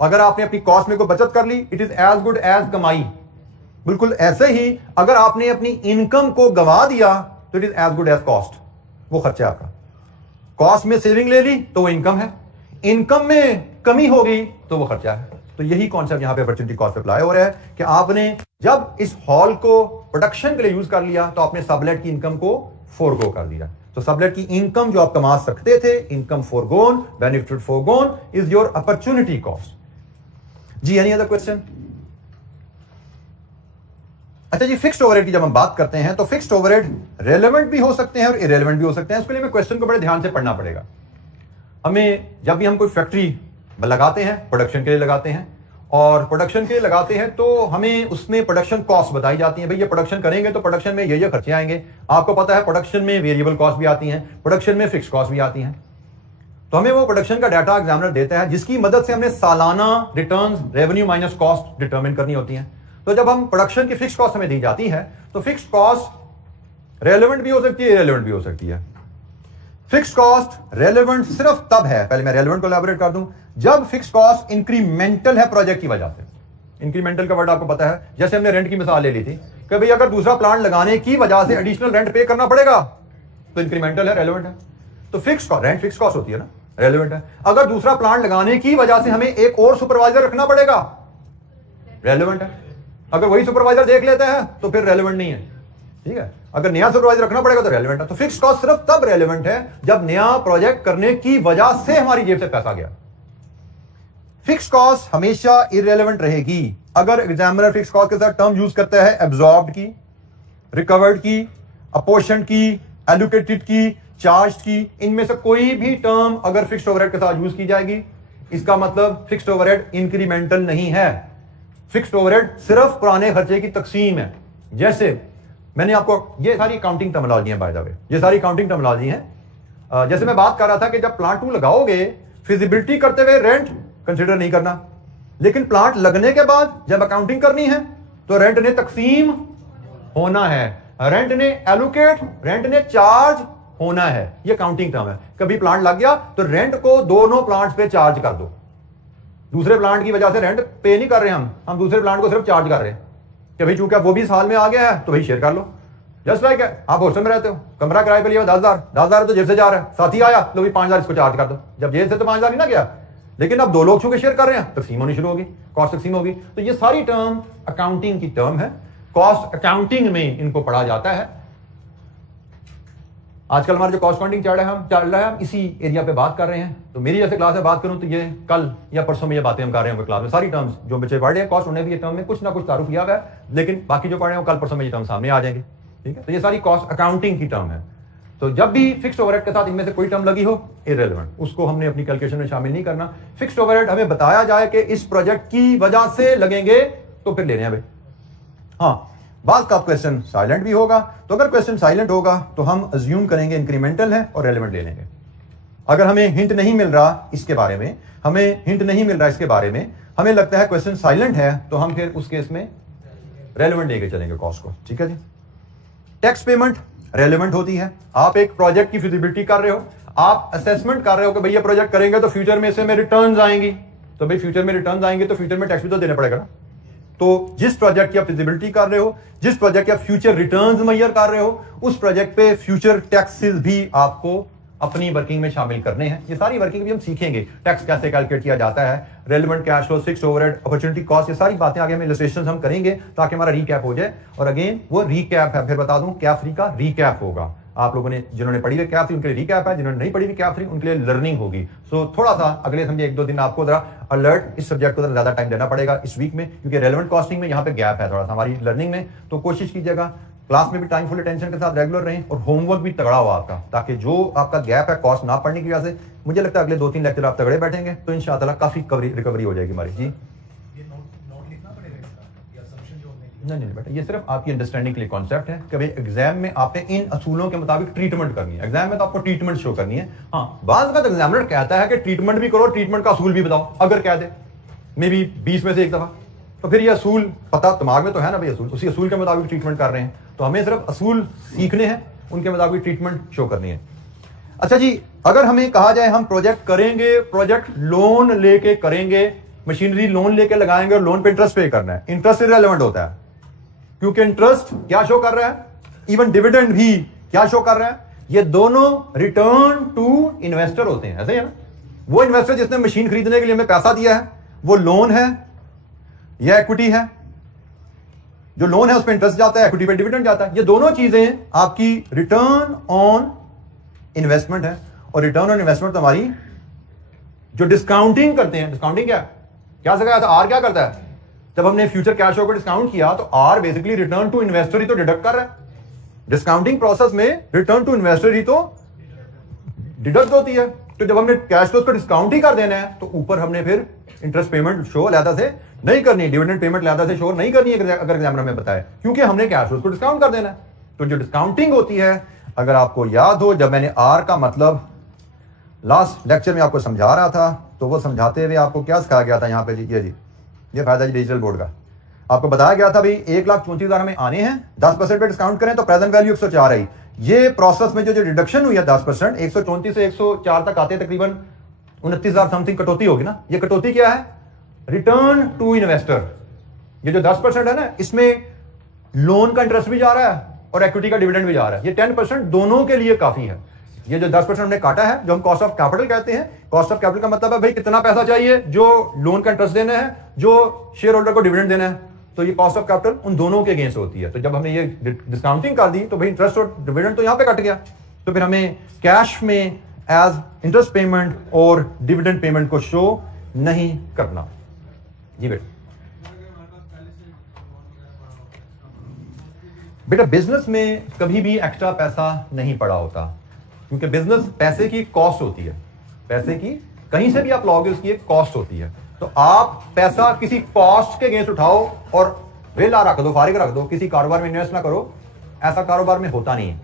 अगर आपने अपनी कॉस्ट में कोई बचत कर ली, it is as good as कमाई। बिल्कुल ऐसे ही अगर आपने अपनी इनकम को गंवा दिया तो it is as good as cost, वो खर्चा है आपका। कॉस्ट में सेविंग ले ली तो वो इनकम है, इनकम में कमी हो गई तो वो खर्चा है। तो यही कॉन्सेप्ट यहां पे अपॉर्चुनिटी कॉस्ट पे अप्लाई हो रहा है कि आपने जब इस हॉल को प्रोडक्शन के लिए यूज कर लिया तो आपने सबलेट की इनकम को फोरगो कर दिया। तो सबलेट की इनकम जो आप कमा सकते थे, income forgone, benefit forgone is your opportunity cost. जी एनी अदर क्वेश्चन? अच्छा जी, फिक्स्ड ओवरहेड की जब हम बात करते हैं तो फिक्स्ड ओवरहेड रेलेवेंट भी हो सकते हैं और इरेलेवेंट भी हो सकते हैं। उसके लिए हमें क्वेश्चन को बड़े ध्यान से पढ़ना पड़ेगा। हमें जब भी हम कोई फैक्ट्री लगाते हैं, प्रोडक्शन के लिए लगाते हैं, और प्रोडक्शन के लिए लगाते हैं तो हमें उसमें प्रोडक्शन कॉस्ट बताई जाती है। भाई ये प्रोडक्शन करेंगे तो प्रोडक्शन में ये खर्चे आएंगे। आपको पता है प्रोडक्शन में वेरिएबल कॉस्ट भी आती हैं, प्रोडक्शन में फिक्स कॉस्ट भी आती हैं। तो हमें वो प्रोडक्शन का डाटा एग्जामिनर देता है जिसकी मदद से हमने सालाना returns, revenue minus cost determine करनी होती है। तो जब हम प्रोडक्शन की फिक्स कॉस्ट हमें दी जाती है तो फिक्स कॉस्ट रेलेवेंट भी हो सकती है, इरेलेवेंट भी हो सकती है। फिक्स्ड कॉस्ट रेलेवेंट सिर्फ तब है, पहले मैं रेलेवेंट को एलैबोरेट कर दूं, जब फिक्स्ड कॉस्ट इंक्रीमेंटल है प्रोजेक्ट की वजह से। इंक्रीमेंटल का वर्ड आपको पता है, जैसे हमने रेंट की मिसाल ले ली थी कि भाई अगर दूसरा प्लांट लगाने की वजह से एडिशनल रेंट पे करना पड़ेगा तो इंक्रीमेंटल है, रेलेवेंट है। तो fixed cost, rent fixed cost होती है ना, रेलेवेंट है। अगर दूसरा प्लांट लगाने की वजह से हमें एक और सुपरवाइजर रखना पड़ेगा, रेलेवेंट है। अगर वही सुपरवाइजर देख लेते हैं तो फिर रेलेवेंट नहीं है, ठीक है। अगर नया सुपरवाइजर रखना पड़ेगा तो रेलेवेंट है। तो फिक्स्ड कॉस्ट सिर्फ तब रेलेवेंट है जब नया प्रोजेक्ट करने की वजह से हमारी जेब से पैसा गया। फिक्स्ड कॉस्ट हमेशा इररेलेवेंट रहेगी अगर एग्जामिनर फिक्स्ड कॉस्ट के साथ टर्म यूज करता है एब्जॉर्ब्ड की, रिकवर्ड की, अपोर्शन्ड की, एलोकेटेड की, चार्ज की। इनमें से कोई भी टर्म अगर फिक्स्ड ओवरहेड के साथ यूज की जाएगी, इसका मतलब फिक्स्ड ओवरहेड इंक्रीमेंटल नहीं है। फिक्स्ड ओवरहेड सिर्फ पुराने खर्चे की तकसीम है। जैसे मैंने आपको, ये सारी काउंटिंग टर्मिनोलॉजी है बाय द वे, ये सारी काउंटिंग टर्मिनोलॉजी है। जैसे मैं बात कर रहा था कि जब प्लांट 2 लगाओगे, फिजिबिलिटी करते हुए रेंट कंसिडर नहीं करना, लेकिन प्लांट लगने के बाद जब अकाउंटिंग करनी है तो रेंट ने तकसीम होना है, रेंट ने एलोकेट, रेंट ने चार्ज होना है। ये काउंटिंग टर्म है। कभी प्लांट लग गया तो रेंट को दोनों प्लांट्स पे चार्ज कर दो। दूसरे प्लांट की वजह से रेंट पे नहीं कर रहे हम दूसरे प्लांट को सिर्फ चार्ज कर रहे हैं कि भाई चूंकि वो भी साल में आ गया है तो भाई शेयर कर लो। जस्ट लाइक है, आप हॉस्टल में रहते हो, कमरा किराए पे लिया 10,000 तो जेब से जा रहा है, साथी आया तो भी 5,000 इसको चार्ज कर दो। जब जेब से तो 5,000 नहीं ना गया, लेकिन अब 2 लोग चूंकि शेयर कर रहे हैं, तकसीम होनी शुरू होगी, कॉस्ट तकसीम होगी। तो ये सारी टर्म अकाउंटिंग की टर्म है, कॉस्ट अकाउंटिंग में इनको पढ़ा जाता है। आजकल हमारा जो कॉस्ट अकाउंटिंग चल रहा है हम इसी एरिया पे बात कर रहे हैं। तो मेरी जैसे क्लास में बात करूं तो ये कल या परसों में ये बातें हम कर रहे हैं क्लास में। सारी टर्म्स जो बच्चे पढ़ रहे हैं कॉस्ट, उन्हें भी ये टर्म में कुछ ना कुछ तारुफ किया हुआ है, लेकिन बाकी जो पढ़ रहे हैं कल परसों में ये टर्म सामने आ जाएंगे, ठीक है। तो ये सारी कॉस्ट अकाउंटिंग की टर्म है। तो जब भी फिक्स्ड ओवरहेड के साथ इनमें से कोई टर्म लगी हो, इररिलेवेंट, उसको हमने अपनी कैलकुलेशन में शामिल नहीं करना। फिक्स्ड ओवरहेड हमें बताया जाए कि इस प्रोजेक्ट की वजह से लगेंगे तो फिर लेने हैं भाई। हाँ, बात का क्वेश्चन साइलेंट भी होगा, तो अगर क्वेश्चन साइलेंट होगा तो हम अज्यूम करेंगे इंक्रीमेंटल है और रेलेवेंट ले लेंगे। अगर हमें हिंट नहीं मिल रहा इसके बारे में, हमें लगता है क्वेश्चन साइलेंट है, तो हम फिर उस केस में रेलेवेंट लेके चलेंगे कॉस्ट को, ठीक है जी। टैक्स पेमेंट रेलेवेंट होती है। आप एक प्रोजेक्ट की फिजिबिलिटी कर रहे हो, आप असेसमेंट कर रहे हो कि भाई ये प्रोजेक्ट करेंगे तो फ्यूचर में इससे रिटर्न्स आएंगी, तो भाई फ्यूचर में रिटर्न्स आएंगे तो फ्यूचर में टैक्स भी तो देना पड़ेगा ना। तो जिस प्रोजेक्ट की आप फिजिबिलिटी कर रहे हो, जिस प्रोजेक्ट के आप फ्यूचर रिटर्न्स मुहैया कर रहे हो, उस प्रोजेक्ट पे फ्यूचर टैक्सेस भी आपको अपनी वर्किंग में शामिल करने हैं। ये सारी वर्किंग भी हम सीखेंगे, टैक्स कैसे कैलकुलेट किया जाता है, relevant cash flow, fixed overhead, opportunity cost, ये सारी बातें आगे में इलस्ट्रेशंस हम करेंगे ताकि हमारा रीकैप हो जाए। और अगेन वो रीकैप है, फिर बता दूं, कैप 3 का रीकैप होगा। आप लोगों ने जिन्होंने पढ़ी हुई कैप 3 उनके लिए रीकैप है, जिन्होंने नहीं पढ़ी हुई कैप 3 उनके लिए लर्निंग होगी। सो थोड़ा सा अगले समझे 1-2 दिन आपको जरा अलर्ट इस सब्जेक्ट को ज्यादा टाइम देना पड़ेगा इस वीक में, क्योंकि रेलेवेंट कॉस्टिंग में यहाँ पे गैप है थोड़ा सा हमारी लर्निंग में। तो कोशिश कीजिएगा क्लास में भी टाइम फुल अटेंशन के साथ रेगुलर रहें और होमवर्क भी तगड़ा हो आपका, ताकि जो आपका गैप है कॉस्ट ना पढ़ने की वजह से, मुझे लगता है अगले 2-3 लेक्चर आप तगड़े बैठेंगे तो इंशाअल्लाह काफी रिकवरी हो जाएगी हमारी। जी नहीं बेटा, ये सिर्फ आपकी अंडरस्टैंडिंग के लिए कॉन्सेप्ट है कि भाई एग्जाम में आपने इन असूलों के मुताबिक ट्रीटमेंट करनी है। एग्जाम में तो आपको ट्रीटमेंट शो करनी है। हाँ, बाज़ वक़्त एग्जामिनर कहता है कि ट्रीटमेंट भी करो, ट्रीटमेंट का असूल भी बताओ। अगर कह दे मे बी 20 में से एक दफा, तो फिर ये असूल पता दिमाग में तो है ना भाई, असूल उसी असूल के मुताबिक ट्रीटमेंट कर रहे हैं। तो हमें सिर्फ असूल सीखने हैं, उनके मुताबिक ट्रीटमेंट शो करनी है। अच्छा जी, अगर हमें कहा जाए हम प्रोजेक्ट करेंगे, प्रोजेक्ट लोन लेके करेंगे, मशीनरी लोन लेके लगाएंगे और लोन पे इंटरेस्ट पे करना है, इंटरेस्ट इररिलेवेंट होता है, क्योंकि इंटरेस्ट क्या शो कर रहा है, इवन डिविडेंड भी क्या शो कर रहा है, ये दोनों रिटर्न टू इन्वेस्टर होते हैं। ऐसे ही है ना, वो इन्वेस्टर जिसने मशीन खरीदने के लिए हमें पैसा दिया है, वो लोन है या इक्विटी है। जो लोन है उस पर इंटरेस्ट जाता है, इक्विटी पे डिविडेंड जाता है। ये दोनों चीजें आपकी रिटर्न ऑन इन्वेस्टमेंट है। और रिटर्न ऑन इन्वेस्टमेंट तो हमारी जो डिस्काउंटिंग करते हैं, डिस्काउंटिंग क्या सिखाया था, आर क्या करता है, जब हमने फ्यूचर कैश फ्लो को डिस्काउंट किया तो are basically return to investor ही तो डिडक्ट कर रहा है। डिस्काउंटिंग प्रोसेस में रिटर्न टू इन्वेस्टर ही तो डिडक्ट होती है। तो जब हमने कैश फ्लो को डिस्काउंट ही कर देना है तो ऊपर हमने फिर इंटरेस्ट पेमेंट शो अलहदा से नहीं करनी, डिविडेंड पेमेंट अलहदा से शो नहीं करनी है अगर एग्जामिनर हमें बताए, क्योंकि हमने कैश फ्लो को डिस्काउंट कर देना है। तो जो डिस्काउंटिंग होती है, अगर आपको याद हो, जब मैंने आर का मतलब लास्ट लेक्चर में आपको समझा रहा था, तो वो समझाते हुए आपको क्या सिखाया गया था यहाँ पे, जी ये फायदा जी डिजिटल बोर्ड का। आपको बताया गया था भाई 1,34,000 हमें आने हैं, 10% पे डिस्काउंट करें तो प्रेजेंट वैल्यू 104 आई। ये प्रोसेस में जो रिडक्शन हुई है 10%, 134 से 104 तक आते तकरीबन 29,000 समथिंग कटौती होगी ना। ये कटौती क्या है? Return to investor. ये जो 10% है ना, इसमें लोन का इंटरेस्ट भी जा रहा है और इक्विटी का डिविडेंड भी जा रहा है। ये 10% दोनों के लिए काफी है। ये जो 10% हमने काटा है, जो हम कॉस्ट ऑफ कैपिटल कहते हैं, कॉस्ट ऑफ कैपिटल का मतलब है भाई कितना पैसा चाहिए जो लोन का इंटरेस्ट देना है, जो शेयर होल्डर को डिविडेंड देना है। तो ये कॉस्ट ऑफ कैपिटल उन दोनों के अगेंस्ट होती है। तो जब हमने ये डिस्काउंटिंग कर दी तो भाई इंटरेस्ट और डिविडेंड तो यहां पे कट गया, तो फिर हमें कैश में एज इंटरेस्ट पेमेंट और डिविडेंड पेमेंट को शो नहीं करना। जी बेटा बिजनेस में कभी भी एक्स्ट्रा पैसा नहीं पड़ा होता, क्योंकि बिजनेस पैसे की कॉस्ट होती है। पैसे की कहीं से भी आप लाओगे उसकी एक कॉस्ट होती है। तो आप पैसा किसी कॉस्ट के अगेंस्ट उठाओ और वेला रख दो, फारिग रख दो, किसी कारोबार में इन्वेस्ट ना करो, ऐसा कारोबार में होता नहीं है।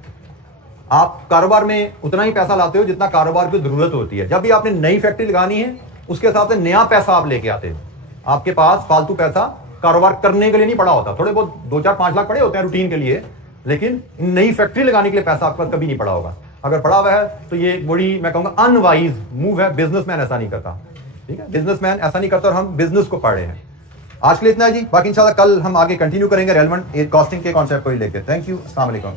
आप कारोबार में उतना ही पैसा लाते हो जितना कारोबार की जरूरत होती है। जब भी आपने नई फैक्ट्री लगानी है उसके हिसाब से नया पैसा आप लेके आते हो। आपके पास फालतू पैसा कारोबार करने के लिए नहीं पड़ा होता। थोड़े बहुत 2-4-5 लाख पड़े होते हैं रूटीन के लिए, लेकिन नई फैक्ट्री लगाने के लिए पैसा आपका कभी नहीं पड़ा होगा। अगर पड़ा हुआ है तो ये बड़ी मैं कहूंगा अनवाइज मूव है। बिजनेसमैन ऐसा नहीं करता, ठीक है, बिजनेसमैन ऐसा नहीं करता और हम बिजनेस को पढ़ रहे हैं। आज के लिए इतना है जी, बाकी इंशाल्लाह कल हम आगे कंटिन्यू करेंगे रेलेवेंट कॉस्टिंग के कॉन्सेप्ट को ही लेकर। थैंक यू, अस्सलाम वालेकुम।